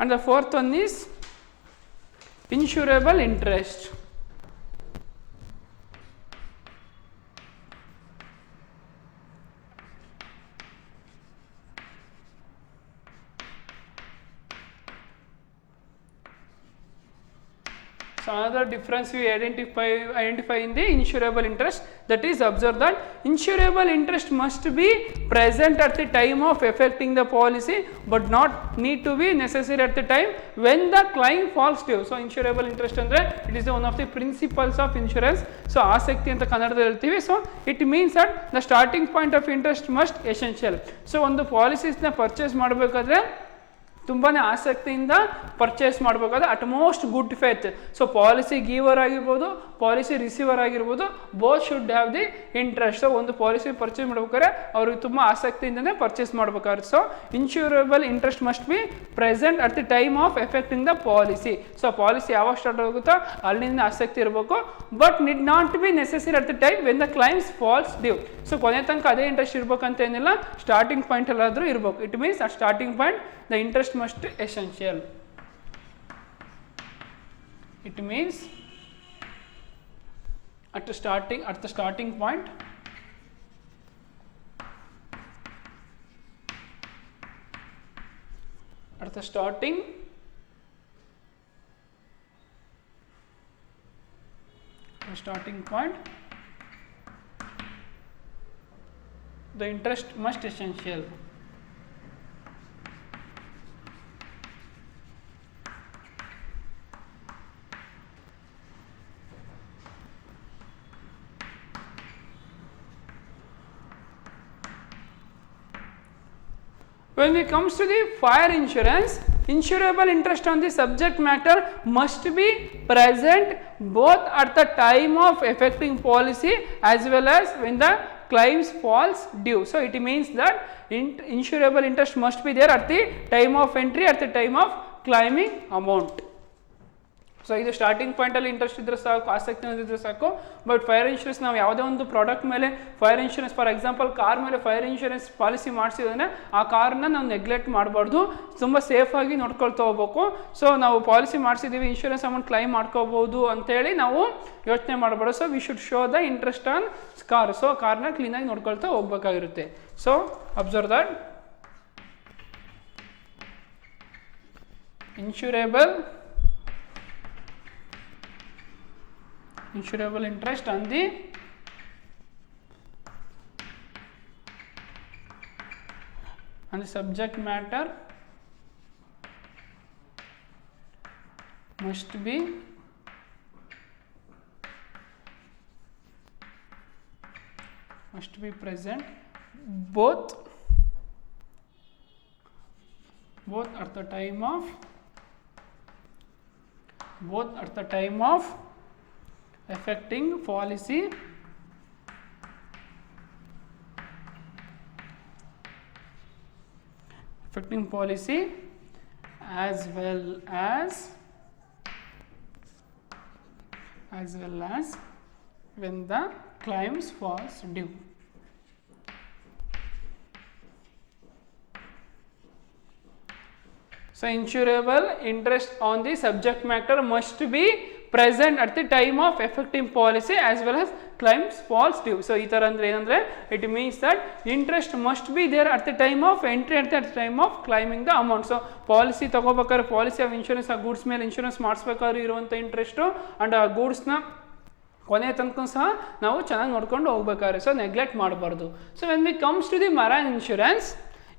And the fourth one is insurable interest. So another difference we identify in the insurable interest, that is observe that insurable interest must be present at the time of effecting the policy but not need to be necessary at the time when the claim falls due. So insurable interest andre it is one of the principles of insurance. So ಆಸಕ್ತಿ ಅಂತ ಕನ್ನಡದಲ್ಲಿ ಹೇಳ್ತೀವಿ. So it means that the starting point of interest must essential. So ಒಂದು ಪಾಲಿಸೀಸ್ನ ಪರ್ಚೇಸ್ ಮಾಡಬೇಕಾದ್ರೆ ತುಂಬಾ ಆಸಕ್ತಿಯಿಂದ ಪರ್ಚೇಸ್ ಮಾಡಬೇಕಾದ್ರೆ utmost good faith. So policy giver ಆಗಿರ್ಬೋದು, ಪಾಲಿಸಿ ರಿಸೀವರ್ ಆಗಿರ್ಬೋದು, both should have the interest. So ಒಂದು ಪಾಲಿಸಿ ಪರ್ಚೇಸ್ ಮಾಡ್ಬೇಕಾದ್ರೆ ಅವ್ರಿಗೆ ತುಂಬ ಆಸಕ್ತಿಯಿಂದನೇ ಪರ್ಚೇಸ್ ಮಾಡ್ಬೇಕಾದ್ರೆ. So insurable interest must be present at the time of affecting the policy. So policy ಯಾವಾಗ ಸ್ಟಾರ್ಟ್ ಆಗುತ್ತೋ ಅಲ್ಲಿಂದ ಆಸಕ್ತಿ ಇರಬೇಕು, but need not be necessary at the time when the claims falls due. So ಕೊನೆ ತನಕ ಅದೇ ಇಂಟ್ರೆಸ್ಟ್ ಇರ್ಬೇಕಂತ ಏನಿಲ್ಲ, ಸ್ಟಾರ್ಟಿಂಗ್ ಪಾಯಿಂಟ್ ಅಲ್ಲಾದರೂ ಇರಬೇಕು. It means at starting point the interest must be essential. It means at the starting point the interest must essential. When it comes to the fire insurance, insurable interest on the subject matter must be present both at the time of effecting policy as well as when the claims falls due. So it means that insurable interest must be there at the time of entry, at the time of claiming amount. So ಇದು ಸ್ಟಾರ್ಟಿಂಗ್ ಪಾಯಿಂಟಲ್ಲಿ ಇಂಟ್ರೆಸ್ಟ್ ಇದ್ದರೆ ಸಾಕು, ಆಸಕ್ತಿ ಇದ್ದರೆ ಸಾಕು. But fire insurance ನಾವು ಯಾವುದೇ ಒಂದು ಪ್ರಾಡಕ್ಟ್ ಮೇಲೆ fire insurance, for example car ಮೇಲೆ ಫೈರ್ ಇನ್ಶೂರೆನ್ಸ್ ಪಾಲಿಸಿ ಮಾಡಿಸಿದ್ರೆ ಆ ಕಾರ್ನ ನಾವು ನೆಗ್ಲೆಕ್ಟ್ ಮಾಡಬಾರ್ದು, ತುಂಬ ಸೇಫಾಗಿ ನೋಡ್ಕೊಳ್ತಾ ಹೋಗ್ಬೇಕು. ಸೊ ನಾವು ಪಾಲಿಸಿ ಮಾಡಿಸಿದ್ದೀವಿ, ಇನ್ಶೂರೆನ್ಸ್ ಅಮೌಂಟ್ ಕ್ಲೈಮ್ ಮಾಡ್ಕೋಬೋದು ಅಂತೇಳಿ ನಾವು ಯೋಚನೆ ಮಾಡಬಾರ್ದು. So we should show the interest on car. So ಕಾರ್ನ ಕ್ಲೀನಾಗಿ ನೋಡ್ಕೊಳ್ತಾ ಹೋಗ್ಬೇಕಾಗಿರುತ್ತೆ. So observe that insurable interest on the subject matter must be present both at the time of affecting policy as well as when the claims falls due. So insurable interest on the subject matter must be present at the time of effecting policy as well as claims falls due. So ಈ ಥರ ಅಂದರೆ ಏನಂದರೆ it means that interest must be there at the time of entry at the time of claiming the amount. So policy ತೊಗೋಬೇಕಾದ್ರೆ policy of insurance, ಆ goods ಮೇಲೆ insurance ಮಾಡಿಸ್ಬೇಕಾದ್ರೆ ಇರುವಂಥ interest and ಆ ಗೂಡ್ಸ್ನ ಕೊನೆ ತನಕ ಸಹ ನಾವು ಚೆನ್ನಾಗಿ ನೋಡ್ಕೊಂಡು ಹೋಗ್ಬೇಕಾದ್ರೆ. ಸೊ ನೆಗ್ಲೆಕ್ಟ್ ಮಾಡಬಾರ್ದು. So when we comes to the marine insurance,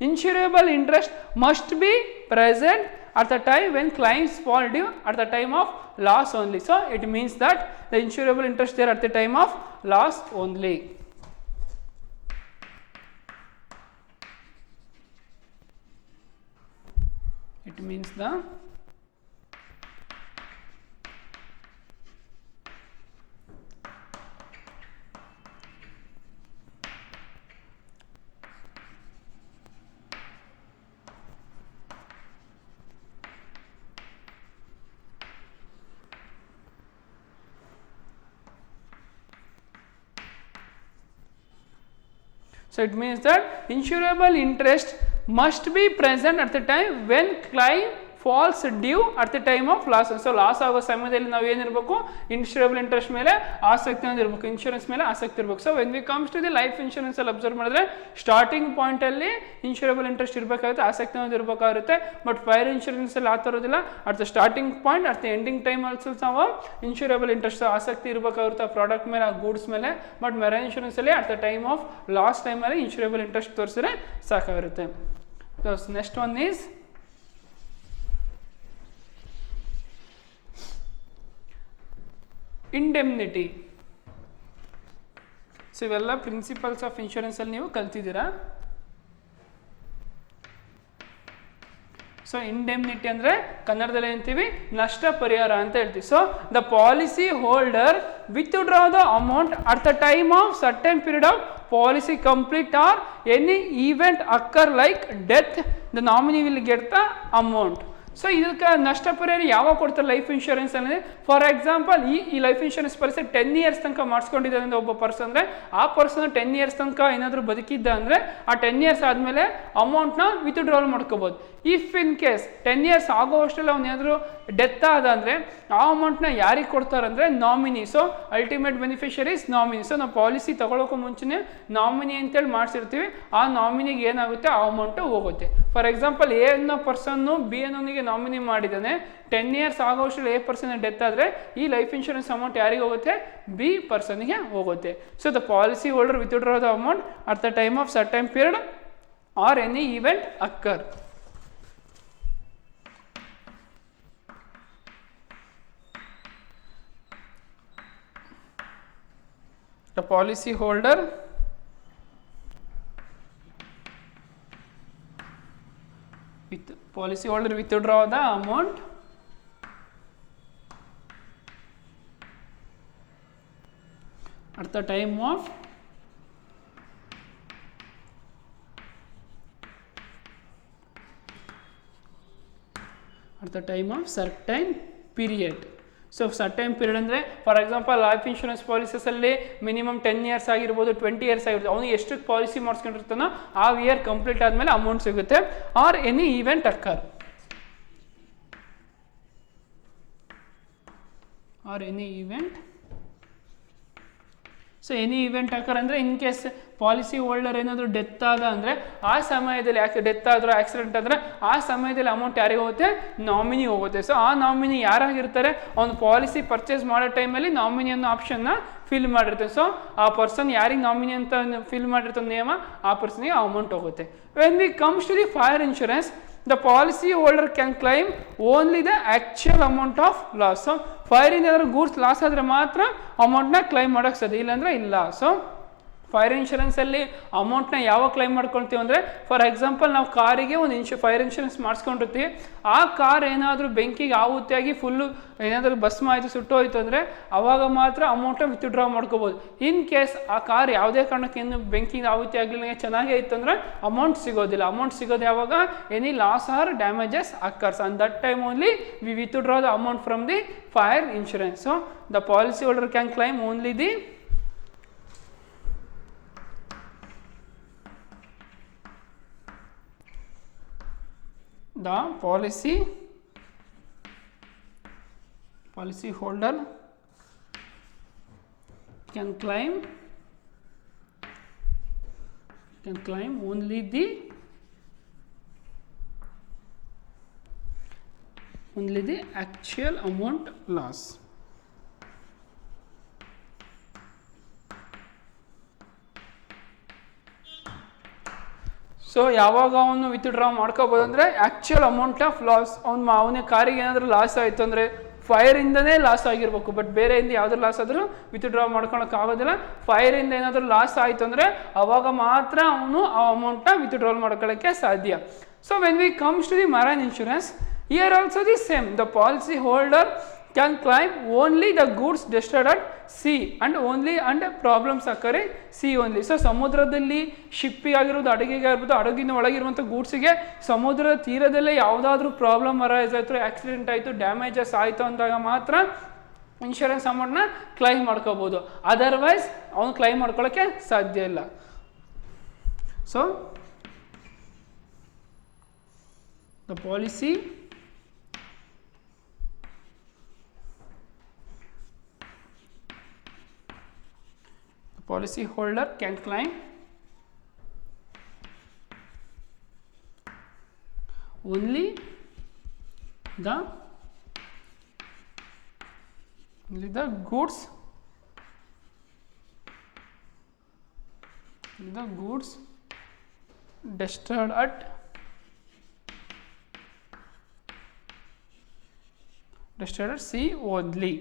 insurable interest must be present at the time when claims fall due at the time of loss only. So it means that the insurable interest there at the time of loss only. It means the So it means that insurable interest must be present at the time when claim falls due at the time of loss. So loss ಆಗೋ ಸಮಯದಲ್ಲಿ ನಾವು ಏನಿರಬೇಕು, insurable interest ಮೇಲೆ ಆಸಕ್ತಿ ಇರಬೇಕು, ಇನ್ಶೂರೆನ್ಸ್ ಮೇಲೆ ಆಸಕ್ತಿ ಇರಬೇಕು. So when we comes to the life insurance ಅಲ್ಲಿ ಅಬ್ಸರ್ವ್ ಮಾಡಿದ್ರೆ ಸ್ಟಾರ್ಟಿಂಗ್ ಪಾಯಿಂಟ್ ಅಲ್ಲಿ ಇನ್ಶೂರಬಲ್ ಇಂಟ್ರೆಸ್ಟ್ ಇರಬೇಕಾಗುತ್ತೆ, ಆಸಕ್ತಿ ಅನ್ನೋದು ಇರಬೇಕಾಗುತ್ತೆ. ಬಟ್ ಫೈರ್ ಇನ್ಶೂರೆನ್ಸ್ ಅಲ್ಲಿ ಆ ಥರ ಇರೋದಿಲ್ಲ. At the starting point at the ending time also ನಾವು ಇನ್ಶೂರಬಲ್ ಇಂಟ್ರೆಸ್ಟ್ ಆಸಕ್ತಿ ಇರಬೇಕಾಗುತ್ತೆ ಆ ಪ್ರಾಡಕ್ಟ್ ಮೇಲೆ, ಆ ಗೂಡ್ಸ್ ಮೇಲೆ. ಬಟ್ ಮೆರೈನ್ ಇನ್ಶೂರೆನ್ಸ್ ಅಲ್ಲಿ at the time of loss time ಅಲ್ಲಿ ಇನ್ಶೂರಬಲ್ ಇಂಟ್ರೆಸ್ಟ್ ತೋರಿಸಿದ್ರೆ ಸಾಕಾಗಿರುತ್ತೆ. Next one is indemnity. So ಇವೆಲ್ಲ ಪ್ರಿನ್ಸಿಪಲ್ಸ್ ಆಫ್ ಇನ್ಶೂರೆನ್ಸ್ ಅಲ್ಲಿ ನೀವು ಕಲ್ತಿದ್ದೀರಾ. ಸೊ ಇಂಡೆಮ್ನಿಟಿ ಅಂದರೆ ಕನ್ನಡದಲ್ಲಿ ಏನಂತೀವಿ, ನಷ್ಟ ಪರಿಹಾರ ಅಂತ ಹೇಳ್ತೀವಿ. So the policy holder withdraw the amount at the time of certain period of policy complete or any event occur like death, the nominee will get the amount. So ಇದಕ್ಕೆ ನಷ್ಟ ಪರಿಹಾರ ಯಾವಾಗ ಕೊಡ್ತಾರೆ ಲೈಫ್ ಇನ್ಶೂರೆನ್ಸ್ ಅಂದರೆ, for example ಈ life insurance policy 10 years ತನಕ ಮಾಡಿಸ್ಕೊಂಡಿದ್ದಾರೆ ಅಂದರೆ ಒಬ್ಬ ಪರ್ಸನ್ ಅಂದರೆ ಆ ಪರ್ಸನ್ 10 years ತನಕ ಏನಾದರೂ ಬದುಕಿದ್ದ ಅಂದರೆ ಆ 10 years ಆದಮೇಲೆ ಅಮೌಂಟ್ನ ವಿತ್ಡ್ರಾಲ್ ಮಾಡ್ಕೋಬೋದು. ಇಫ್ ಇನ್ ಕೇಸ್ 10 years ಆಗೋವಷ್ಟರಲ್ಲಿ ಅವ್ನು ಏನಾದರೂ ಡೆತ್ ಆದ ಅಂದರೆ ಆ ಅಮೌಂಟ್ನ ಯಾರಿಗೆ ಕೊಡ್ತಾರೆ ಅಂದರೆ nominee. So ultimate beneficiaries nominee. So ನಾವು ಪಾಲಿಸಿ ತಗೊಳ್ಳೋಕ್ಕೂ ಮುಂಚೆನೇ ನಾಮಿನಿ ಅಂತೇಳಿ ಮಾಡಿಸಿರ್ತೀವಿ, ಆ ನಾಮಿನಿಗೆ ಏನಾಗುತ್ತೆ ಆ ಅಮೌಂಟು ಹೋಗುತ್ತೆ. ಫಾರ್ ಎಕ್ಸಾಂಪಲ್ ಎ ಅನ್ನೋ ಪರ್ಸನ್ನು ಬಿ ಅನ್ನೋನಿಗೆ ನಾಮಿನಿ ಮಾಡಿದ್ದಾನೆ, 10 years ಆಗೋವಷ್ಟರಲ್ಲಿ ಎ ಪರ್ಸನ್ ಡೆತ್ ಆದರೆ ಈ ಲೈಫ್ ಇನ್ಶೂರೆನ್ಸ್ ಅಮೌಂಟ್ ಯಾರಿಗೆ ಹೋಗುತ್ತೆ, ಬಿ ಪರ್ಸನ್ಗೆ ಹೋಗುತ್ತೆ. So the policy holder withdraw the amount at the time of certain period or any event occur. The policy holder withdraw the amount at the time of certain period. So certain period ಅಂದರೆ for example life insurance ಪಾಲಿಸೀಸಲ್ಲಿ minimum 10 years ಆಗಿರ್ಬೋದು, 20 years ಆಗಿರ್ಬೋದು. ಅವನು ಎಷ್ಟು policy ಮಾಡಿಸ್ಕೊಂಡಿರ್ತಾನೋ ಆ year complete ಆದಮೇಲೆ amount ಸಿಗುತ್ತೆ. Or any event occur, so any event occur ಅಂದರೆ ಇನ್ ಕೇಸ್ ಪಾಲಿಸಿ ಹೋಲ್ಡರ್ ಏನಾದರೂ ಡೆತ್ ಆದ ಅಂದರೆ ಆ ಸಮಯದಲ್ಲಿ, ಯಾಕೆ ಡೆತ್ ಆದರೂ ಆಕ್ಸಿಡೆಂಟ್ ಆದರೆ ಆ ಸಮಯದಲ್ಲಿ ಅಮೌಂಟ್ ಯಾರಿಗೆ ಹೋಗುತ್ತೆ, ನಾಮಿನಿ ಹೋಗುತ್ತೆ. ಸೊ ಆ ನಾಮಿನಿ ಯಾರಾಗಿರ್ತಾರೆ, ಅವ್ನು ಪಾಲಿಸಿ ಪರ್ಚೇಸ್ ಮಾಡೋ ಟೈಮಲ್ಲಿ ನಾಮಿನಿ ಅನ್ನೋ ಆಪ್ಷನ್ನ ಫಿಲ್ ಮಾಡಿರ್ತಾರೆ. ಸೊ ಆ ಪರ್ಸನ್ ಯಾರಿಗೆ ನಾಮಿನಿ ಅಂತ ಫಿಲ್ ಮಾಡಿರ್ತಾನೆ ನೇಮ, ಆ ಪರ್ಸನ್ಗೆ ಅಮೌಂಟ್ ಹೋಗುತ್ತೆ. When we comes to the fire insurance, the policy holder can claim only the actual amount of loss. So fire ಏನಾದರೂ ಗೂಡ್ಸ್ ಲಾಸ್ ಆದರೆ ಮಾತ್ರ ಅಮೌಂಟ್ನ ಕ್ಲೈಮ್ ಮಾಡೋಕ್ಕೆ ಸಾಧ್ಯ, ಇಲ್ಲಾಂದರೆ ಇಲ್ಲ. ಸೊ ಫೈರ್ ಇನ್ಶೂರೆನ್ಸಲ್ಲಿ ಅಮೌಂಟ್ನ ಯಾವಾಗ ಕ್ಲೈಮ್ ಮಾಡ್ಕೊಳ್ತೀವಿ ಅಂದರೆ, ಫಾರ್ ಎಕ್ಸಾಂಪಲ್ ನಾವು ಕಾರಿಗೆ ಒಂದು ಫೈರ್ ಇನ್ಶೂರೆನ್ಸ್ ಮಾಡಿಸ್ಕೊಂಡಿರ್ತೀವಿ, ಆ ಕಾರ್ ಏನಾದರೂ ಬೆಂಕಿಗೆ ಆಹುತಿಯಾಗಿ ಫುಲ್ಲು ಏನಾದರೂ ಭಸ್ಮ ಆಯಿತು, ಸುಟ್ಟೋಯ್ತು ಅಂದರೆ ಅವಾಗ ಮಾತ್ರ ಅಮೌಂಟ್ನ ವಿತ್ಡ್ರಾ ಮಾಡ್ಕೋಬೋದು. ಇನ್ ಕೇಸ್ ಆ ಕಾರ್ ಯಾವುದೇ ಕಾರಣಕ್ಕೆ ಏನು ಬೆಂಕಿಗೆ ಆಹುತಿ ಆಗಲಿಲ್ಲ, ಚೆನ್ನಾಗೇ ಇತ್ತು ಅಂದರೆ ಅಮೌಂಟ್ ಸಿಗೋದಿಲ್ಲ. ಅಮೌಂಟ್ ಸಿಗೋದು ಯಾವಾಗ, any loss or damages occurs, on that time only we withdraw the amount from the fire insurance. So the policy holder can claim only the policy holder can claim only the actual amount loss. So ಯಾವಾಗ ಅವನು ವಿತ್ಡ್ರಾ ಮಾಡ್ಕೋಬೋದು ಅಂದರೆ actual amount of loss, ಅವನ ಕಾರಿಗೆ ಏನಾದರೂ ಲಾಸ್ ಆಯಿತು ಅಂದರೆ ಫೈರಿಂದನೇ ಲಾಸ್ ಆಗಿರಬೇಕು, ಬಟ್ ಬೇರೆಯಿಂದ ಯಾವ್ದು ಲಾಸ್ ಆದರೂ ವಿತ್ಡ್ರಾ ಮಾಡ್ಕೊಳಕ್ಕಾಗೋದಿಲ್ಲ. ಫೈರಿಂದ ಏನಾದರೂ ಲಾಸ್ ಆಯಿತು ಅಂದರೆ ಅವಾಗ ಮಾತ್ರ ಅವನು ಆ ಅಮೌಂಟ್ನ ವಿತ್ಡ್ರಾಲ್ ಮಾಡ್ಕೊಳ್ಳೋಕ್ಕೆ ಸಾಧ್ಯ. So when we comes to the marine insurance, here also the same, the policy holder can claim only the goods destroyed at sea and problems occur in sea only. So ಸಮುದ್ರದಲ್ಲಿ ಶಿಪ್ಪಿಗೆ ಆಗಿರೋದು, ಅಡುಗೆಗೆ ಆಗಿರ್ಬೋದು, ಹಡಗಿನ ಒಳಗಿರುವಂಥ ಗೂಡ್ಸಿಗೆ ಸಮುದ್ರದ ತೀರದಲ್ಲೇ ಯಾವುದಾದ್ರೂ ಪ್ರಾಬ್ಲಮ್ ಅರೈಸ್ ಆಯಿತು, ಆಕ್ಸಿಡೆಂಟ್ ಆಯಿತು, ಡ್ಯಾಮೇಜಸ್ ಆಯಿತು ಅಂದಾಗ ಮಾತ್ರ ಇನ್ಶೂರೆನ್ಸ್ ಅಮೌಂಟ್ನ ಕ್ಲೈಮ್ ಮಾಡ್ಕೋಬೋದು. ಅದರ್ವೈಸ್ ಅವನು ಕ್ಲೈಮ್ ಮಾಡ್ಕೊಳ್ಳೋಕ್ಕೆ ಸಾಧ್ಯ ಇಲ್ಲ. So the policy policy holder can claim only the goods destroyed at sea only.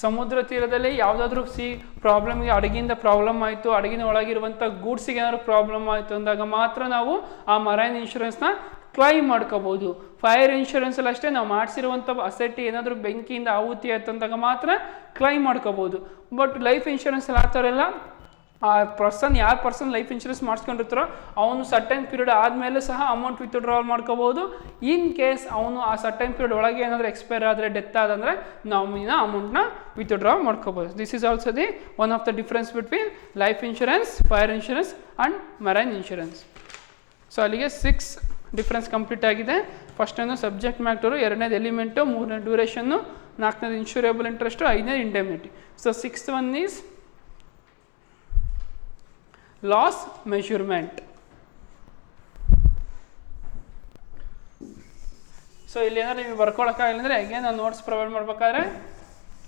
ಸಮುದ್ರ ತೀರದಲ್ಲಿ ಯಾವುದಾದ್ರೂ ಪ್ರಾಬ್ಲಮ್ಗೆ ಅಡಗಿಂದ ಪ್ರಾಬ್ಲಮ್ ಆಯಿತು, ಅಡಗಿನ ಒಳಗಿರುವಂಥ ಗೂಡ್ಸಿಗೆ ಏನಾದ್ರು ಪ್ರಾಬ್ಲಮ್ ಆಯಿತು ಅಂದಾಗ ಮಾತ್ರ ನಾವು ಆ ಮರೈನ್ ಇನ್ಶೂರೆನ್ಸ್ನ ಕ್ಲೈಮ್ ಮಾಡ್ಕೋಬೋದು. ಫೈರ್ ಇನ್ಶೂರೆನ್ಸಲ್ಲಿ ಅಷ್ಟೇ ನಾವು ಮಾಡಿಸಿರುವಂಥ ಅಸೆಟ್ ಏನಾದರೂ ಬೆಂಕಿಯಿಂದ ಆಹುತಿ ಆಯ್ತು ಅಂದಾಗ ಮಾತ್ರ ಕ್ಲೈಮ್ ಮಾಡ್ಕೋಬೋದು. ಬಟ್ ಲೈಫ್ ಇನ್ಶೂರೆನ್ಸಲ್ಲಿ ಆ ಥರ ಎಲ್ಲ ಆ ಯಾರು ಪರ್ಸನ್ ಲೈಫ್ ಇನ್ಶೂರೆನ್ಸ್ ಮಾಡಿಸ್ಕೊಂಡಿರ್ತಾರೋ ಅವನು ಸರ್ಟನ್ ಪೀರಿಯಡ್ ಆದಮೇಲೆ ಸಹ ಅಮೌಂಟ್ ವಿತ್ಡ್ರಾವಲ್ ಮಾಡ್ಕೋಬೋದು. ಇನ್ ಕೇಸ್ ಅವನು ಆ ಸರ್ಟನ್ ಪೀರಿಯಡ್ ಒಳಗೆ ಏನಾದರೂ ಎಕ್ಸ್ಪೈರ್ ಆದರೆ, ಡೆತ್ ಆದಂದರೆ ನಾವು ಅಮೌಂಟ್ನ ವಿತ್ಡ್ರಾ ಮಾಡ್ಕೋಬೋದು. This is also the one of the difference between life insurance, fire insurance and marine insurance. So ಅಲ್ಲಿಗೆ 6 ಡಿಫ್ರೆನ್ಸ್ ಕಂಪ್ಲೀಟ್ ಆಗಿದೆ. ಫಸ್ಟನ್ನು ಸಬ್ಜೆಕ್ಟ್ ಮ್ಯಾಟರು, ಎರಡನೇದು ಎಲಿಮೆಂಟು, ಮೂರನೇ ಡ್ಯೂರೇಷನ್ನು, ನಾಲ್ಕನೇದು ಇನ್ಶೂರೇಬಲ್ ಇಂಟ್ರೆಸ್ಟು, ಐದನೇ indemnity. So 6th one is loss measurement. So ಇಲ್ಲಿ ಏನಾದ್ರು ನಿಮಗೆ ಬರ್ಕೊಳಕ್ಕಾಗಿಲ್ಲ ಅಂದರೆ ಅಗೇನ್ ನಾನು ನೋಟ್ಸ್ ಪ್ರೊವೈಡ್ ಮಾಡ್ಬೇಕಾದ್ರೆ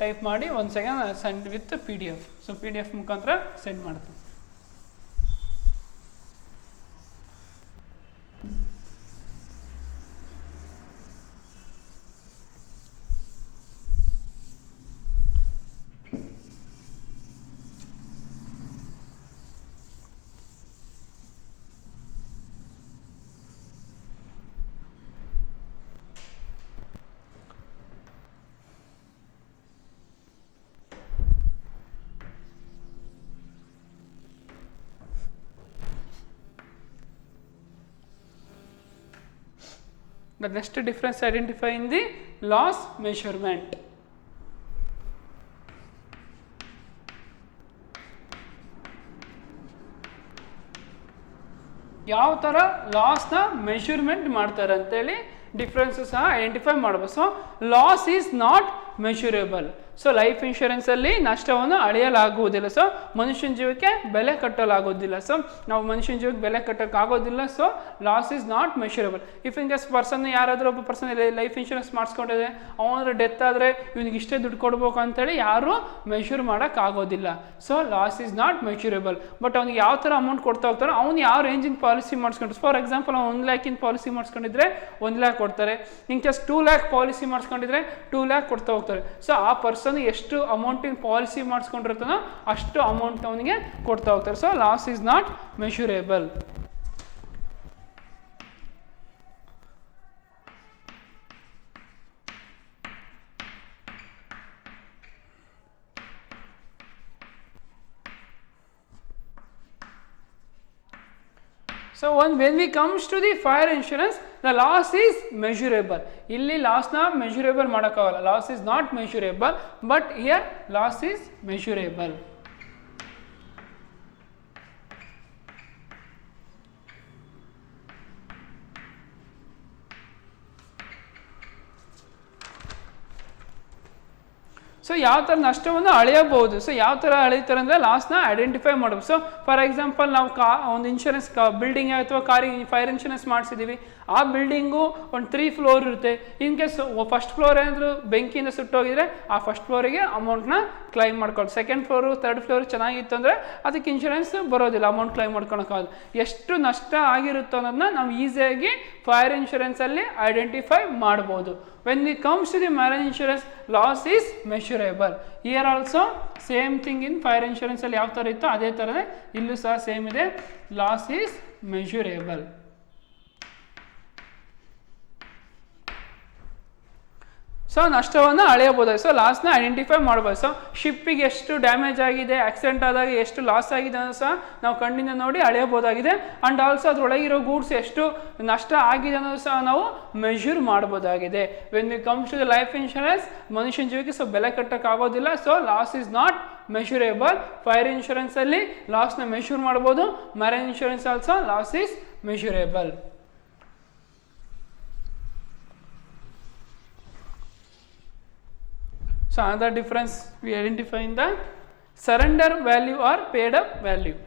ಟೈಪ್ ಮಾಡಿ ಒಂದು second send with PDF. So PDF ಮುಖಾಂತರ ಸೆಂಡ್ ಮಾಡ್ತೀನಿ. The next difference identify in the loss measurement. ಯಾವ ಥರ ಲಾಸ್ನ ಮೆಷರ್ಮೆಂಟ್ ಮಾಡ್ತಾರೆ ಅಂತೇಳಿ ಡಿಫ್ರೆನ್ಸ್ ಸಹ ಐಡೆಂಟಿಫೈ ಮಾಡಬೇಕು. So loss is not measurable. So life ಇನ್ಶೂರೆನ್ಸಲ್ಲಿ ನಷ್ಟವನ್ನು ಅಳೆಯಲಾಗುವುದಿಲ್ಲ. ಸೊ ಮನುಷ್ಯನ ಜೀವಕ್ಕೆ ಬೆಲೆ ಕಟ್ಟಲಾಗೋದಿಲ್ಲ. ಸೊ ನಾವು ಮನುಷ್ಯನ ಜೀವಕ್ಕೆ ಬೆಲೆ ಕಟ್ಟೋಕ್ಕಾಗೋದಿಲ್ಲ. So loss is not measurable. If in case person ಯಾರಾದರೂ ಒಬ್ಬ ಪರ್ಸನ್ ಲೈಫ್ ಇನ್ಶೂರೆನ್ಸ್ ಮಾಡಿಸ್ಕೊಂಡಿದೆ, ಅವನಾದ್ರೆ ಡೆತ್ ಆದರೆ ಇವನಿಗೆ ಇಷ್ಟೇ ದುಡ್ಡು ಕೊಡ್ಬೇಕು ಅಂತೇಳಿ ಯಾರೂ ಮೆಷರ್ ಮಾಡೋಕ್ಕಾಗೋದಿಲ್ಲ. So loss is not measurable. But ಅವ್ನಿಗೆ ಯಾವ ಥರ ಅಮೌಂಟ್ ಕೊಡ್ತಾ ಹೋಗ್ತಾರೋ, ಅವ್ನು ಯಾವ ರೇಂಜಿನ ಪಾಲಿಸಿ ಮಾಡಿಸ್ಕೊಂಡ್ರು, ಫಾರ್ ಎಕ್ಸಾಂಪಲ್ ಅವ್ನು 1 lakhಿನ ಪಾಲಿಸಿ ಮಾಡಿಸ್ಕೊಂಡಿದ್ರೆ 1 lakh ಕೊಡ್ತಾರೆ. ಇನ್ ಕೇಸ್ 2 lakh ಪಾಲಿಸಿ ಮಾಡಿಸ್ಕೊಂಡಿದ್ರೆ 2 lakh ಕೊಡ್ತಾ ಹೋಗ್ತಾರೆ. ಸೊ ಆ ಪರ್ಸನ್ ಎಷ್ಟು ಅಮೌಂಟಿನ ಪಾಲಿಸಿ ಮಾಡಿಸ್ಕೊಂಡಿರ್ತಾನೋ ಅಷ್ಟು ಅಮೌಂಟ್ ಅವನಿಗೆ ಕೊಡ್ತಾ ಹೋಗ್ತಾರೆ. So loss is not measurable. So when we comes to the fire insurance, the loss is measurable. ಇಲ್ಲಿ ಲಾಸ್ನ ಮೆಷರೇಬಲ್ ಮಾಡೋಕ್ಕಾಗಲ್ಲ. Loss is not measurable, but here loss is measurable. So ಯಾವ ಥರ ನಷ್ಟವನ್ನು ಅಳೆಯಬಹುದು. ಸೊ ಯಾವ ಥರ ಅಳೀತಾರೆ ಅಂದರೆ ಲಾಸ್ನ ಐಡೆಂಟಿಫೈ ಮಾಡಬೇಕು. ಸೊ ಫಾರ್ ಎಕ್ಸಾಂಪಲ್ ನಾವು ಒಂದು ಇನ್ಶೂರೆನ್ಸ್ ಬಿಲ್ಡಿಂಗ್ ಅಥವಾ ಕಾರಿಗೆ ಫೈರ್ ಇನ್ಶೂರೆನ್ಸ್ ಮಾಡಿಸಿದ್ದೀವಿ. ಆ ಬಿಲ್ಡಿಂಗು ಒಂದು 3 floor ಇರುತ್ತೆ. ಇನ್ ಕೇಸ್ ಫಸ್ಟ್ ಫ್ಲೋರ್ ಏನಾದರೂ ಬೆಂಕಿಯಿಂದ ಸುಟ್ಟೋಗಿದ್ರೆ ಆ ಫಸ್ಟ್ ಫ್ಲೋರಿಗೆ ಅಮೌಂಟ್ನ ಕ್ಲೈಮ್ ಮಾಡ್ಕೊಳ್ಳಿ. ಸೆಕೆಂಡ್ ಫ್ಲೋರು, ಥರ್ಡ್ ಫ್ಲೋರ್ ಚೆನ್ನಾಗಿತ್ತು ಅಂದರೆ ಅದಕ್ಕೆ ಇನ್ಶೂರೆನ್ಸ್ ಬರೋದಿಲ್ಲ, ಅಮೌಂಟ್ ಕ್ಲೈಮ್ ಮಾಡ್ಕೊಳಕ್ಕಾಗಲ್ಲ. ಎಷ್ಟು ನಷ್ಟ ಆಗಿರುತ್ತೋ ಅನ್ನೋದನ್ನ ನಾವು ಈಸಿಯಾಗಿ ಫೈರ್ ಇನ್ಶೂರೆನ್ಸಲ್ಲಿ ಐಡೆಂಟಿಫೈ ಮಾಡ್ಬೋದು. When it comes to the marine insurance, loss is measurable. Here also same thing in fire insurance ಅಲ್ಲಿ ಯಾವ ಥರ ಇತ್ತು ಅದೇ ಥರನೇ ಇಲ್ಲೂ ಸಹ ಸೇಮ್ ಇದೆ. Loss is measurable. ಸೊ ನಷ್ಟವನ್ನು ಅಳೆಯಬಹುದು. ಸೊ ಲಾಸ್ನ ಐಡೆಂಟಿಫೈ ಮಾಡ್ಬೋದು. ಸೊ ಶಿಪ್ಪಿಗೆ ಎಷ್ಟು ಡ್ಯಾಮೇಜ್ ಆಗಿದೆ, ಆಕ್ಸಿಡೆಂಟ್ ಆದಾಗ ಎಷ್ಟು ಲಾಸ್ ಆಗಿದೆ ಅನ್ನೋ ಸಹ ನಾವು ಕಣ್ಣಿಂದ ನೋಡಿ ಅಳೆಯಬಹುದಾಗಿದೆ. ಆ್ಯಂಡ್ ಆಲ್ಸೋ ಅದರೊಳಗಿರೋ ಗೂಡ್ಸ್ ಎಷ್ಟು ನಷ್ಟ ಆಗಿದೆ ಅನ್ನೋದು ಸಹ ನಾವು ಮೆಷರ್ ಮಾಡ್ಬೋದಾಗಿದೆ. When we comes to the life insurance, ಮನುಷ್ಯನ ಜೀವಕ್ಕೆ ಸೊ ಬೆಲೆ ಕಟ್ಟೋಕ್ಕಾಗೋದಿಲ್ಲ. So loss is not measurable. Fire ಇನ್ಶೂರೆನ್ಸಲ್ಲಿ ಲಾಸ್ನ ಮೆಷರ್ ಮಾಡ್ಬೋದು. Marine insurance also loss is measurable. So another difference we identify in the surrender value or paid up value.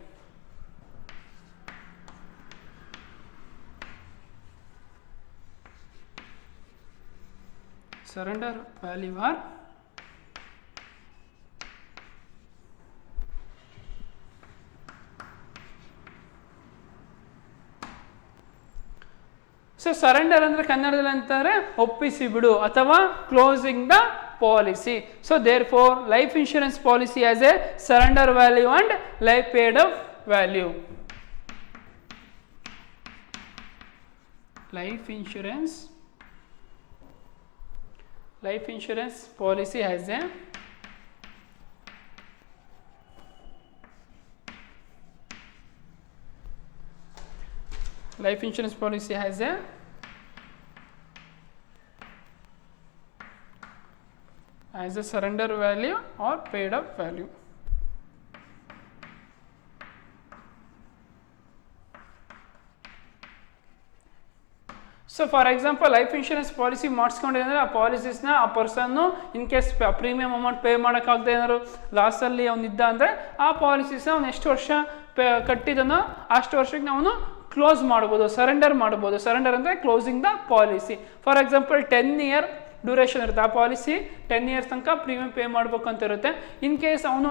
Surrender value or so surrender ಅಂದರೆ ಕನ್ನಡದಲ್ಲಿ ಅಂತಾರೆ ಒಪ್ಪಿಸಿ ಬಿಡು ಅಥವಾ closing the policy. So there for life insurance policy as a surrender value and life paid up value. Life insurance policy has a life insurance policy has a surrender value or paid up value. So for example life insurance policy ಮಾಡಿಸ್ಕೊಂಡಿದ್ರೆ ಆ ಪಾಲಿಸೀಸ್ನ ಆ ಪರ್ಸನ್ನು in case premium amount pay ಮಾಡೋಕ್ಕಾಗದೆ ಏನಾದ್ರು ಲಾಸಲ್ಲಿ ಅವನಿದ್ದ ಅಂದರೆ ಆ ಪಾಲಿಸೀಸ್ನ ಅವ್ನು ಎಷ್ಟು ವರ್ಷ ಕಟ್ಟಿದನೋ ಅಷ್ಟು ವರ್ಷಕ್ಕೆ ಅವನು ಕ್ಲೋಸ್ ಮಾಡ್ಬೋದು, ಸರೆಂಡರ್ ಮಾಡ್ಬೋದು. ಸರೆಂಡರ್ ಅಂದರೆ closing the policy. For example 10 year duration ಇರುತ್ತೆ ಆ ಪಾಲಿಸಿ, 10 years ತನಕ ಪ್ರೀಮಿಯಂ ಪೇ ಮಾಡಬೇಕು ಅಂತ ಇರುತ್ತೆ. ಇನ್ ಕೇಸ್ ಅವನು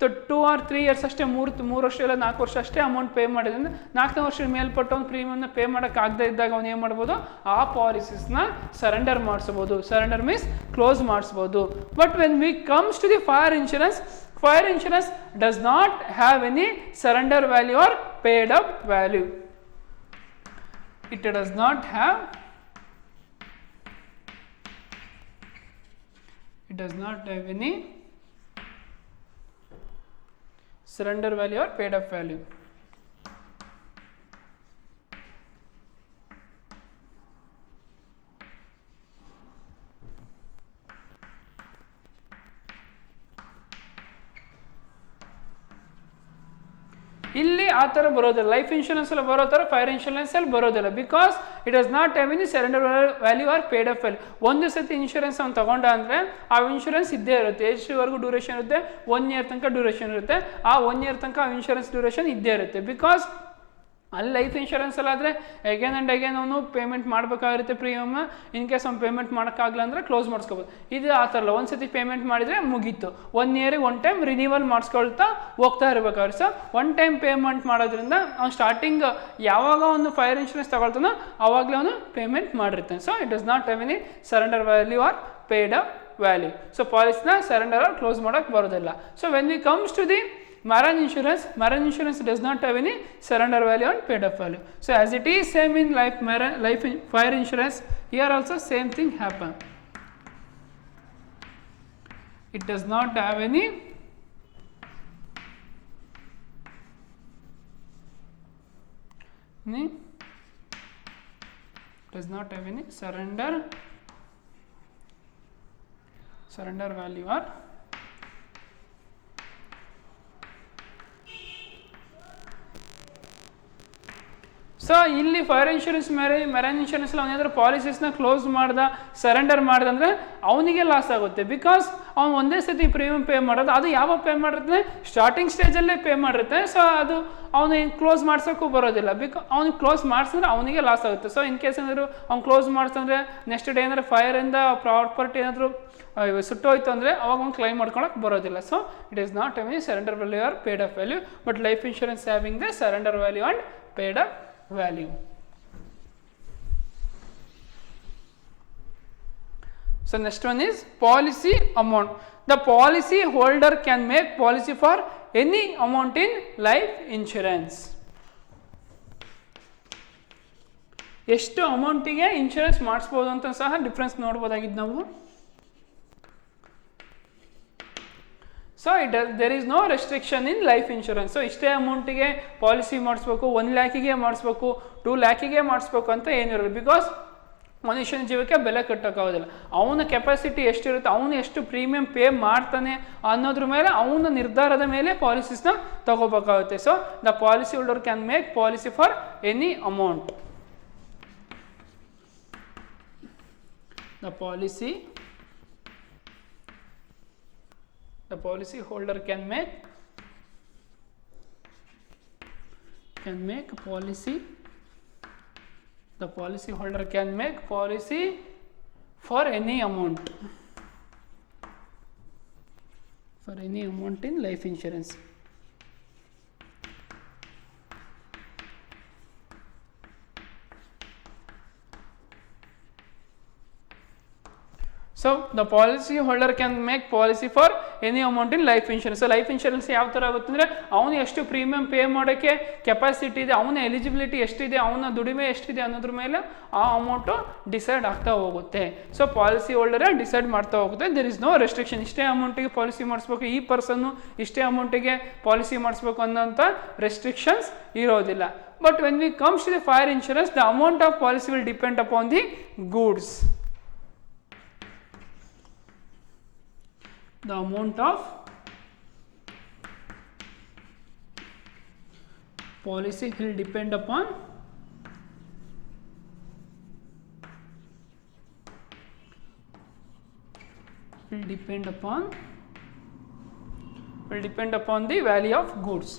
2 or 3 years ಅಷ್ಟೇ, 3 ವರ್ಷ ಇಲ್ಲ 4 ವರ್ಷ ಅಷ್ಟೇ ಅಮೌಂಟ್ ಪೇ ಮಾಡಿದ್ರೆ, 4ನೇ ವರ್ಷದ ಮೇಲ್ಪಟ್ಟು ಅವ್ನು ಪ್ರೀಮಿಯಮ್ನ ಪೇ ಮಾಡೋಕ್ಕಾಗದೇ ಇದ್ದಾಗ ಅವ್ನು ಏನು ಮಾಡ್ಬೋದು, ಆ ಪಾಲಿಸೀಸ್ನ ಸರೆಂಡರ್ ಮಾಡಿಸ್ಬೋದು. ಸರೆಂಡರ್ ಮೀನ್ಸ್ ಕ್ಲೋಸ್ ಮಾಡಿಸ್ಬೋದು. But when we comes to the fire insurance does not have any surrender value or paid up value. It does not have any surrender value or paid up value. ಇಲ್ಲಿ ಆ ಥರ ಬರೋದಿಲ್ಲ. Life insurance ಅಲ್ಲಿ ಬರೋ ಥರ fire insurance ಅಲ್ಲಿ ಬರೋದಿಲ್ಲ. Because it does not have any surrender value or paid up value. ಒಂದು ಸತಿ ಇನ್ಶೂರೆನ್ಸ್ ಅವ್ನು ತಗೊಂಡ ಅಂದರೆ ಆ ಇನ್ಶೂರೆನ್ಸ್ ಇದ್ದೇ ಇರುತ್ತೆ. ಎಷ್ಟುವರೆಗೂ ಡ್ಯೂರೇಷನ್ ಇರುತ್ತೆ, 1 year ತನಕ ಡ್ಯೂರೇಷನ್ ಇರುತ್ತೆ. ಆ 1 year ತನಕ ಆ ಇನ್ಶೂರೆನ್ಸ್ ಡ್ಯೂರೇಷನ್ ಇದ್ದೇ ಇರುತ್ತೆ. ಬಿಕಾಸ್ ಅಲ್ಲಿ ಲೈಫ್ ಇನ್ಶೂರೆನ್ಸಲ್ಲಾದರೆ ಅಗೇನ್ ಆ್ಯಂಡ್ ಅಗೇನ್ ಅವನು ಪೇಮೆಂಟ್ ಮಾಡಬೇಕಾಗಿರುತ್ತೆ ಪ್ರೀಮಿಯಮ್ನ. ಇನ್ ಕೇಸ್ ಅವ್ನು ಪೇಮೆಂಟ್ ಮಾಡೋಕ್ಕಾಗಲ್ಲ ಅಂದರೆ ಕ್ಲೋಸ್ ಮಾಡಿಸ್ಕೋಬೋದು. ಇದು ಆ ಥರ ಅಲ್ಲ, ಒಂದು ಸತಿ ಪೇಮೆಂಟ್ ಮಾಡಿದರೆ ಮುಗೀತು. 1 yearಗೆ 1 time ರಿನ್ಯೂವಲ್ ಮಾಡಿಸ್ಕೊಳ್ತಾ ಹೋಗ್ತಾ ಇರಬೇಕಾದ್ರೆ. ಸೊ 1 time ಪೇಮೆಂಟ್ ಮಾಡೋದ್ರಿಂದ ಅವ್ನು ಸ್ಟಾರ್ಟಿಂಗ್ ಯಾವಾಗ ಅವನು ಫೈರ್ ಇನ್ಶೂರೆನ್ಸ್ ತಗೊಳ್ತಾನೋ ಆವಾಗಲೇ ಅವನು ಪೇಮೆಂಟ್ ಮಾಡಿರ್ತಾನೆ. So it does not have any surrender value or paid up value. So ಪಾಲಿಸಿನ ಸರೆಂಡರ್ ಆರ್ ಕ್ಲೋಸ್ ಮಾಡೋಕ್ಕೆ ಬರೋದಿಲ್ಲ. So when we comes to the marine insurance does not have any surrender value and paid up value. So as it is same in fire insurance, here also same thing happen. It does not have any surrender value or so ಇಲ್ಲಿ fire insurance marine insurance ಅವನೇನಾದ್ರೂ ಪಾಲಿಸೀಸ್ನ close ಮಾಡ್ದ, surrender ಮಾಡ್ದಂದ್ರೆ ಅವನಿಗೆ loss ಆಗುತ್ತೆ. ಬಿಕಾಸ್ ಅವ್ನು ಒಂದೇ ಸತಿ ಪ್ರೀಮಿಯಂ ಪೇ ಮಾಡೋದು, ಅದು ಯಾವಾಗ ಪೇ ಮಾಡಿರ್ತಾನೆ, ಸ್ಟಾರ್ಟಿಂಗ್ ಸ್ಟೇಜಲ್ಲೇ ಪೇ ಮಾಡಿರುತ್ತೆ. ಸೊ ಅದು ಅವನು ಕ್ಲೋಸ್ ಮಾಡ್ಸೋಕ್ಕೂ ಬರೋದಿಲ್ಲ. ಅವ್ನಿಗೆ ಕ್ಲೋಸ್ ಮಾಡಿಸಿದ್ರೆ ಅವನಿಗೆ ಲಾಸ್ ಆಗುತ್ತೆ. ಸೊ ಇನ್ ಕೇಸ್ ಏನಾದ್ರು ಅವ್ನು ಕ್ಲೋಸ್ ಮಾಡಿಸ್ತಂದ್ರೆ ನೆಕ್ಸ್ಟ್ ಡೇ ಏನಾದ್ರು ಫೈರಿಂದ ಪ್ರಾಪರ್ಟಿ ಏನಾದರೂ ಸುಟ್ಟೋಯ್ತು ಅಂದರೆ ಅವಾಗ ಅವ್ನು ಕ್ಲೈಮ್ ಮಾಡ್ಕೊಳಕ್ಕೆ ಬರೋದಿಲ್ಲ. So it is not any surrender value or paid up value, but life insurance having the surrender value and paid up value. So next one is policy amount. The policy holder can make policy for any amount in life insurance. ಎಷ್ಟು ಅಮೌಂಟಿಗೆ ಇನ್ಶೂರೆನ್ಸ್ ಮಾಡಿಸ್ಬೋದು ಅಂತ ಸಹ difference ನೋಡ್ಬೋದಾಗಿದ್ದು ನಾವು. So there is no restriction in life insurance. So ಇಷ್ಟೇ ಅಮೌಂಟಿಗೆ ಪಾಲಿಸಿ ಮಾಡಿಸ್ಬೇಕು, 1 lakhಗೆ ಮಾಡಿಸ್ಬೇಕು, 2 lakhಗೆ ಮಾಡಿಸ್ಬೇಕು ಅಂತ ಏನಿರೋದು. ಬಿಕಾಸ್ ಮನುಷ್ಯನ ಜೀವಕ್ಕೆ ಬೆಲೆ ಕಟ್ಟೋಕ್ಕಾಗೋದಿಲ್ಲ. ಅವನ ಕೆಪಾಸಿಟಿ ಎಷ್ಟಿರುತ್ತೆ, ಅವನು ಎಷ್ಟು ಪ್ರೀಮಿಯಂ ಪೇ ಮಾಡ್ತಾನೆ ಅನ್ನೋದ್ರ ಮೇಲೆ, ಅವನ ನಿರ್ಧಾರದ ಮೇಲೆ ಪಾಲಿಸೀಸ್ನ ತಗೋಬೇಕಾಗುತ್ತೆ. So the policy holder can make policy for any amount. The policy The policy holder can make policy. The policy holder can make policy for any amount. For any amount in life insurance. So the policy holder can make policy for any amount in life insurance. So life insurance ಯಾವ ಥರ ಆಗುತ್ತೆ ಅಂದರೆ ಅವನು ಎಷ್ಟು premium pay ಮಾಡೋಕ್ಕೆ ಕೆಪಾಸಿಟಿ ಇದೆ, ಅವನ ಎಲಿಜಿಬಿಲಿಟಿ ಎಷ್ಟಿದೆ, ಅವನ ದುಡಿಮೆ ಎಷ್ಟಿದೆ ಅನ್ನೋದ್ರ ಮೇಲೆ ಆ ಅಮೌಂಟು ಡಿಸೈಡ್ ಆಗ್ತಾ ಹೋಗುತ್ತೆ. ಸೊ ಪಾಲಿಸಿ ಹೋಲ್ಡರೇ ಡಿಸೈಡ್ ಮಾಡ್ತಾ ಹೋಗುತ್ತೆ. ದೆರ್ ಇಸ್ ನೋ ರೆಸ್ಟ್ರಿಕ್ಷನ್, ಇಷ್ಟೇ ಅಮೌಂಟಿಗೆ ಪಾಲಿಸಿ ಮಾಡಿಸ್ಬೇಕು, ಈ ಪರ್ಸನ್ನು ಇಷ್ಟೇ ಅಮೌಂಟಿಗೆ ಪಾಲಿಸಿ ಮಾಡಿಸ್ಬೇಕು ಅನ್ನೋಂಥ ರೆಸ್ಟ್ರಿಕ್ಷನ್ಸ್ ಇರೋದಿಲ್ಲ. But when we comes to the fire insurance, the amount of policy will depend upon the goods. The amount of policy will depend upon the value of goods.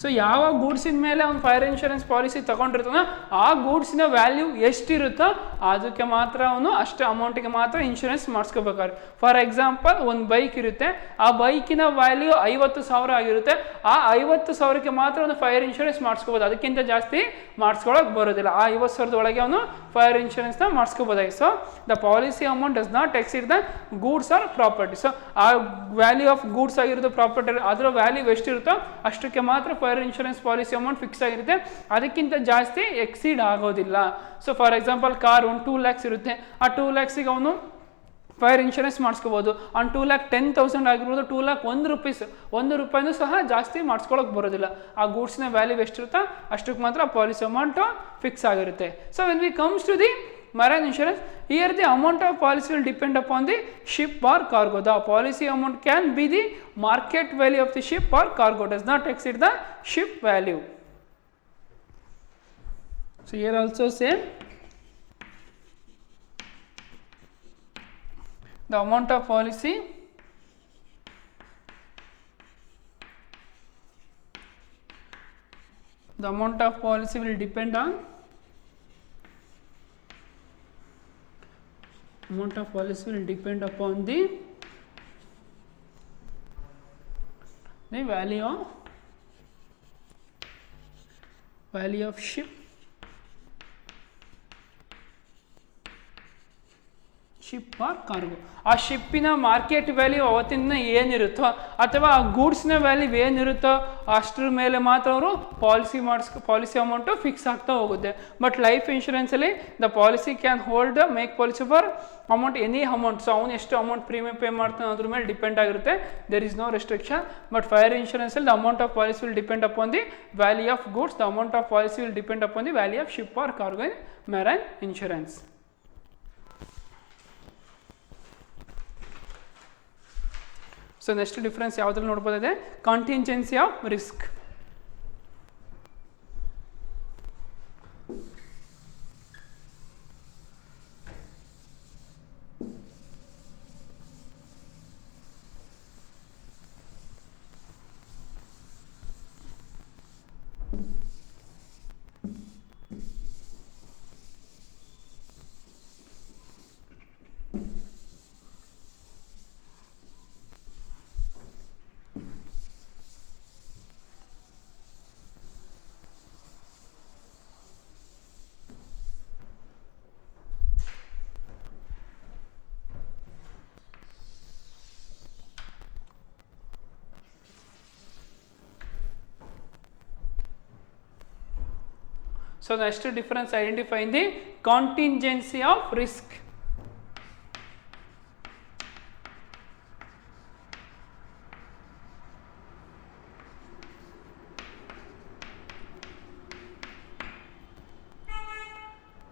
So ಯಾವ ಗೂಡ್ಸಿನ ಮೇಲೆ ಅವ್ನು ಫೈರ್ ಇನ್ಶೂರೆನ್ಸ್ ಪಾಲಿಸಿ ತೊಗೊಂಡಿರ್ತಾನೋ ಆ ಗೂಡ್ಸಿನ ವ್ಯಾಲ್ಯೂ ಎಷ್ಟಿರುತ್ತೋ ಅದಕ್ಕೆ ಮಾತ್ರ ಅವನು ಅಷ್ಟು ಅಮೌಂಟಿಗೆ ಮಾತ್ರ ಇನ್ಶೂರೆನ್ಸ್ ಮಾಡಿಸ್ಕೋಬೇಕಾದ್ರೆ. ಫಾರ್ ಎಕ್ಸಾಂಪಲ್, ಒಂದು ಬೈಕ್ ಇರುತ್ತೆ, ಆ ಬೈಕಿನ ವ್ಯಾಲ್ಯೂ 50,000 ಆಗಿರುತ್ತೆ, ಆ 50,000ಕ್ಕೆ ಮಾತ್ರ ಅವನು ಫೈರ್ ಇನ್ಶೂರೆನ್ಸ್ ಮಾಡಿಸ್ಕೋಬೋದು, ಅದಕ್ಕಿಂತ ಜಾಸ್ತಿ ಮಾಡಿಸ್ಕೊಳ್ಳೋಕೆ ಬರೋದಿಲ್ಲ. ಆ 50,000 ಒಳಗೆ ಅವನು ಫೈರ್ ಇನ್ಶೂರೆನ್ಸ್ನ ಮಾಡಿಸ್ಕೋಬೋದಾಗಿ. So the policy amount does not exceed the goods or property. So ಆ ವ್ಯಾಲ್ಯೂ ಆಫ್ ಗೂಡ್ಸ್ ಆಗಿರೋದು ಪ್ರಾಪರ್ಟಿ, ಅದರ ವ್ಯಾಲ್ಯೂ ಎಷ್ಟಿರುತ್ತೋ ಅಷ್ಟಕ್ಕೆ ಮಾತ್ರ fire insurance policy amount fix ಆಗಿರುತ್ತೆ, ಅದಕ್ಕಿಂತ ಜಾಸ್ತಿ ಎಕ್ಸೀಡ್ ಆಗೋದಿಲ್ಲ. ಸೊ ಫಾರ್ ಎಕ್ಸಾಂಪಲ್, ಕಾರ್ ಒಂದು 2 lakhs ಇರುತ್ತೆ, ಆ 2 lakhsಗೆ ಅವನು ಫೈರ್ ಇನ್ಶೂರೆನ್ಸ್ ಮಾಡಿಸ್ಕೋಬೋದು. ಆನ್ 2,10,000 ಆಗಿರ್ಬೋದು, 2,01 1 ರೂಪಾಯಿನೂ ಸಹ ಜಾಸ್ತಿ ಮಾಡಿಸ್ಕೊಳ್ಳೋಕೆ ಬರೋದಿಲ್ಲ. ಆ ಗೂಡ್ಸ್ನ ವ್ಯಾಲ್ಯೂ ಎಷ್ಟಿರುತ್ತೋ ಅಷ್ಟಕ್ಕೆ ಮಾತ್ರ ಪಾಲಿಸಿ ಅಮೌಂಟು ಫಿಕ್ಸ್ ಆಗಿರುತ್ತೆ. So when we comes to the marine insurance, here the amount of policy will depend upon the ship or cargo. The policy amount can be the market value of the ship or cargo, does not exceed the ship value. So here also same, the amount of policy will depend on upon the value of ship or cargo. ಆ ಶಿಪ್ಪಿನ market value ಅವತ್ತಿನ ಏನಿರುತ್ತೋ ಅಥವಾ ಆ ಗೂಡ್ಸ್ನ ವ್ಯಾಲ್ಯೂ ಏನಿರುತ್ತೋ ಅಷ್ಟರ ಮೇಲೆ ಮಾತ್ರ ಅವರು ಪಾಲಿಸಿ ಅಮೌಂಟು ಫಿಕ್ಸ್ ಆಗ್ತಾ ಹೋಗುತ್ತೆ. ಬಟ್ ಲೈಫ್ ಇನ್ಶೂರೆನ್ಸಲ್ಲಿ the policy can hold make policy for amount any amount. So ಅವನು ಎಷ್ಟು ಅಮೌಂಟ್ ಪ್ರೀಮಿಯಂ ಪೇ ಮಾಡ್ತಾನೆ ಅದ್ರ ಮೇಲೆ ಡಿಪೆಂಡ್ ಆಗಿರುತ್ತೆ. There is no restriction. But fire ಇನ್ಶೂರೆನ್ಸಲ್ಲಿ the amount of policy will depend upon the value of goods. The amount of policy will depend upon the value of ship or cargo in marine insurance. So next difference ಯಾವುದ್ರಲ್ಲಿ ನೋಡ್ಬೋದಿದೆ, contingency of risk. So next difference, identifying the contingency of risk.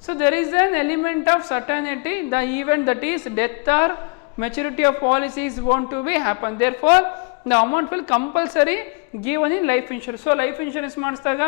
So there is an element of certainty, the event that is death or maturity of policy is going to be happen. Therefore the amount will compulsory given in life insurance. So life insurance ಮಾಡಿಸಿದಾಗ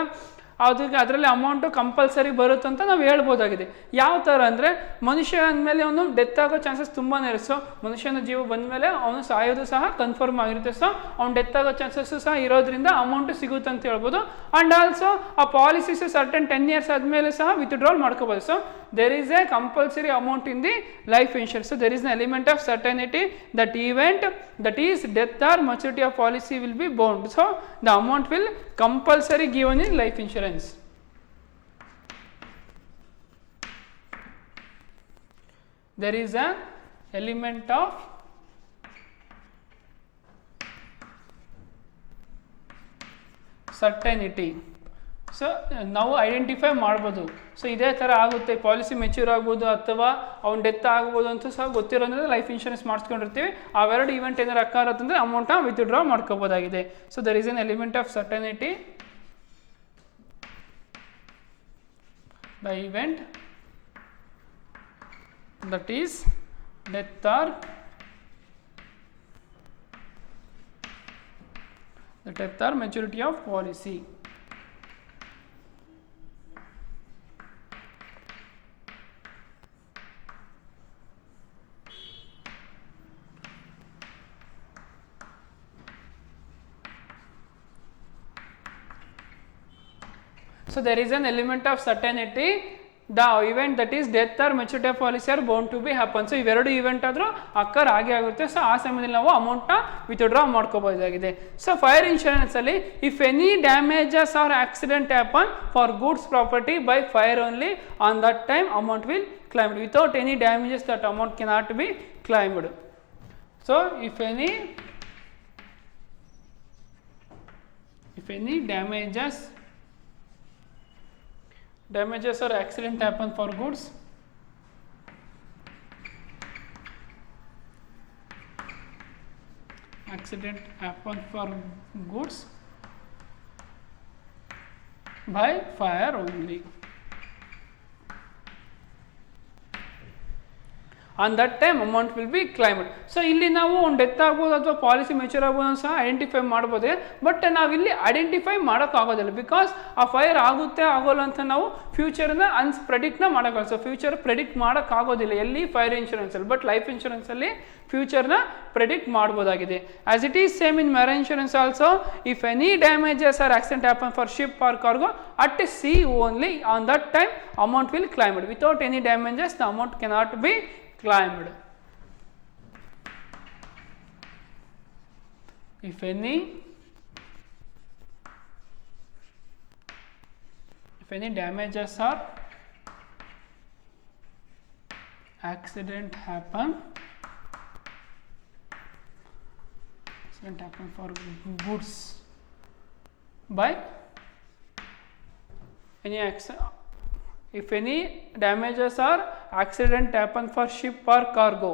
ಅದಕ್ಕೆ ಅದರಲ್ಲಿ amount compulsory ಬರುತ್ತೆ ಅಂತ ನಾವು ಹೇಳ್ಬೋದಾಗಿದೆ. ಯಾವ ಥರ ಅಂದರೆ ಮನುಷ್ಯ ಅಂದಮೇಲೆ ಅವನು ಡೆತ್ ಆಗೋ ಚಾನ್ಸಸ್ ತುಂಬಾ ಇರುತ್ತೆ. ಸೊ ಮನುಷ್ಯನ ಜೀವ ಬಂದಮೇಲೆ ಅವನು ಸಾಯೋದು ಸಹ ಕನ್ಫರ್ಮ್ ಆಗಿರುತ್ತೆ. ಸೊ ಅವ್ನು ಡೆತ್ ಆಗೋ ಚಾನ್ಸಸ್ಸು ಸಹ ಇರೋದ್ರಿಂದ ಅಮೌಂಟು ಸಿಗುತ್ತೆ ಅಂತ ಹೇಳ್ಬೋದು. ಆ್ಯಂಡ್ ಆಲ್ಸೋ ಆ ಪಾಲಿಸೀಸ್ ಸರ್ಟನ್ 10 years ಆದಮೇಲೆ ಸಹ ವಿತ್ಡ್ರಾಲ್ ಮಾಡ್ಕೋಬೋದು. So there is a compulsory amount in the life insurance. So there is an element of certainty that event, that is death or maturity of policy, will be bound. So the amount will compulsory given in life insurance. There is an element of certainty. So ನಾವು ಐಡೆಂಟಿಫೈ ಮಾಡ್ಬೋದು. ಸೊ ಇದೇ ಥರ ಆಗುತ್ತೆ, policy mature ಆಗ್ಬೋದು ಅಥವಾ ಅವ್ನು ಡೆತ್ ಆಗ್ಬೋದು ಅಂತ ಸಹ ಗೊತ್ತಿರೋದ್ರೆ ಲೈಫ್ ಇನ್ಶೂರೆನ್ಸ್ ಮಾಡಿಸ್ಕೊಂಡಿರ್ತೀವಿ. ಅವೆರಡು ಇವೆಂಟ್ ಏನಾರು ಅಕ್ಕಾರತ್ತಂದರೆ ಅಮೌಂಟ್ನ ವಿತ್ಡ್ರಾ ಮಾಡ್ಕೋಬೋದಾಗಿದೆ. So there is an element of certainty the event that is death or maturity of policy. So there is an element of certainty, the event that is death or maturity of policy are bound to be happen. So ಇವೆರಡು event ಆದರೂ occur ಆಗೇ ಆಗುತ್ತೆ. ಸೊ ಆ ಸಮಯದಲ್ಲಿ ನಾವು ಅಮೌಂಟ್ನ withdraw ಮಾಡ್ಕೋಬೋದಾಗಿದೆ. ಸೊ ಫೈರ್ ಇನ್ಶೂರೆನ್ಸಲ್ಲಿ if any damages or accident happen for goods property by fire only on that time amount will claimed. Without any damages that amount cannot be claimed. So if any damages or accident happen for goods by fire only. On that time amount will be claimed. So ಇಲ್ಲಿ ನಾವು ಒಂದು ಡೆತ್ ಆಗ್ಬೋದು ಅಥವಾ policy mature ಆಗ್ಬೋದು ಸಹ ಐಡೆಂಟಿಫೈ ಮಾಡ್ಬೋದು. ಬಟ್ ನಾವಿಲ್ಲಿ ಐಡೆಂಟಿಫೈ ಮಾಡೋಕ್ಕಾಗೋದಿಲ್ಲ, ಬಿಕಾಸ್ ಆ ಫೈರ್ ಆಗುತ್ತೆ ಆಗೋಲ್ಲ ಅಂತ ನಾವು ಫ್ಯೂಚರ್ನ ಪ್ರೆಡಿಕ್ಟ್ನ ಮಾಡೋಕ್ಕಾಗಲ್ಲ. ಸೊ ಫ್ಯೂಚರ್ ಪ್ರೆಡಿಕ್ಟ್ ಮಾಡೋಕ್ಕಾಗೋದಿಲ್ಲ ಎಲ್ಲಿ ಫೈರ್ ಇನ್ಶೂರೆನ್ಸಲ್ಲಿ. ಬಟ್ ಲೈಫ್ ಇನ್ಶೂರೆನ್ಸಲ್ಲಿ ಫ್ಯೂಚರ್ನ ಪ್ರೆಡಿಕ್ಟ್ ಮಾಡ್ಬೋದಾಗಿದೆ. As it is same in marriage insurance also, if any damages or accident happen for ship or cargo at sea only on that time amount will claimed. Without any damages the amount cannot be claimed. If any damages or accident happen for goods by any accident. If any damages or accident happen for ship or cargo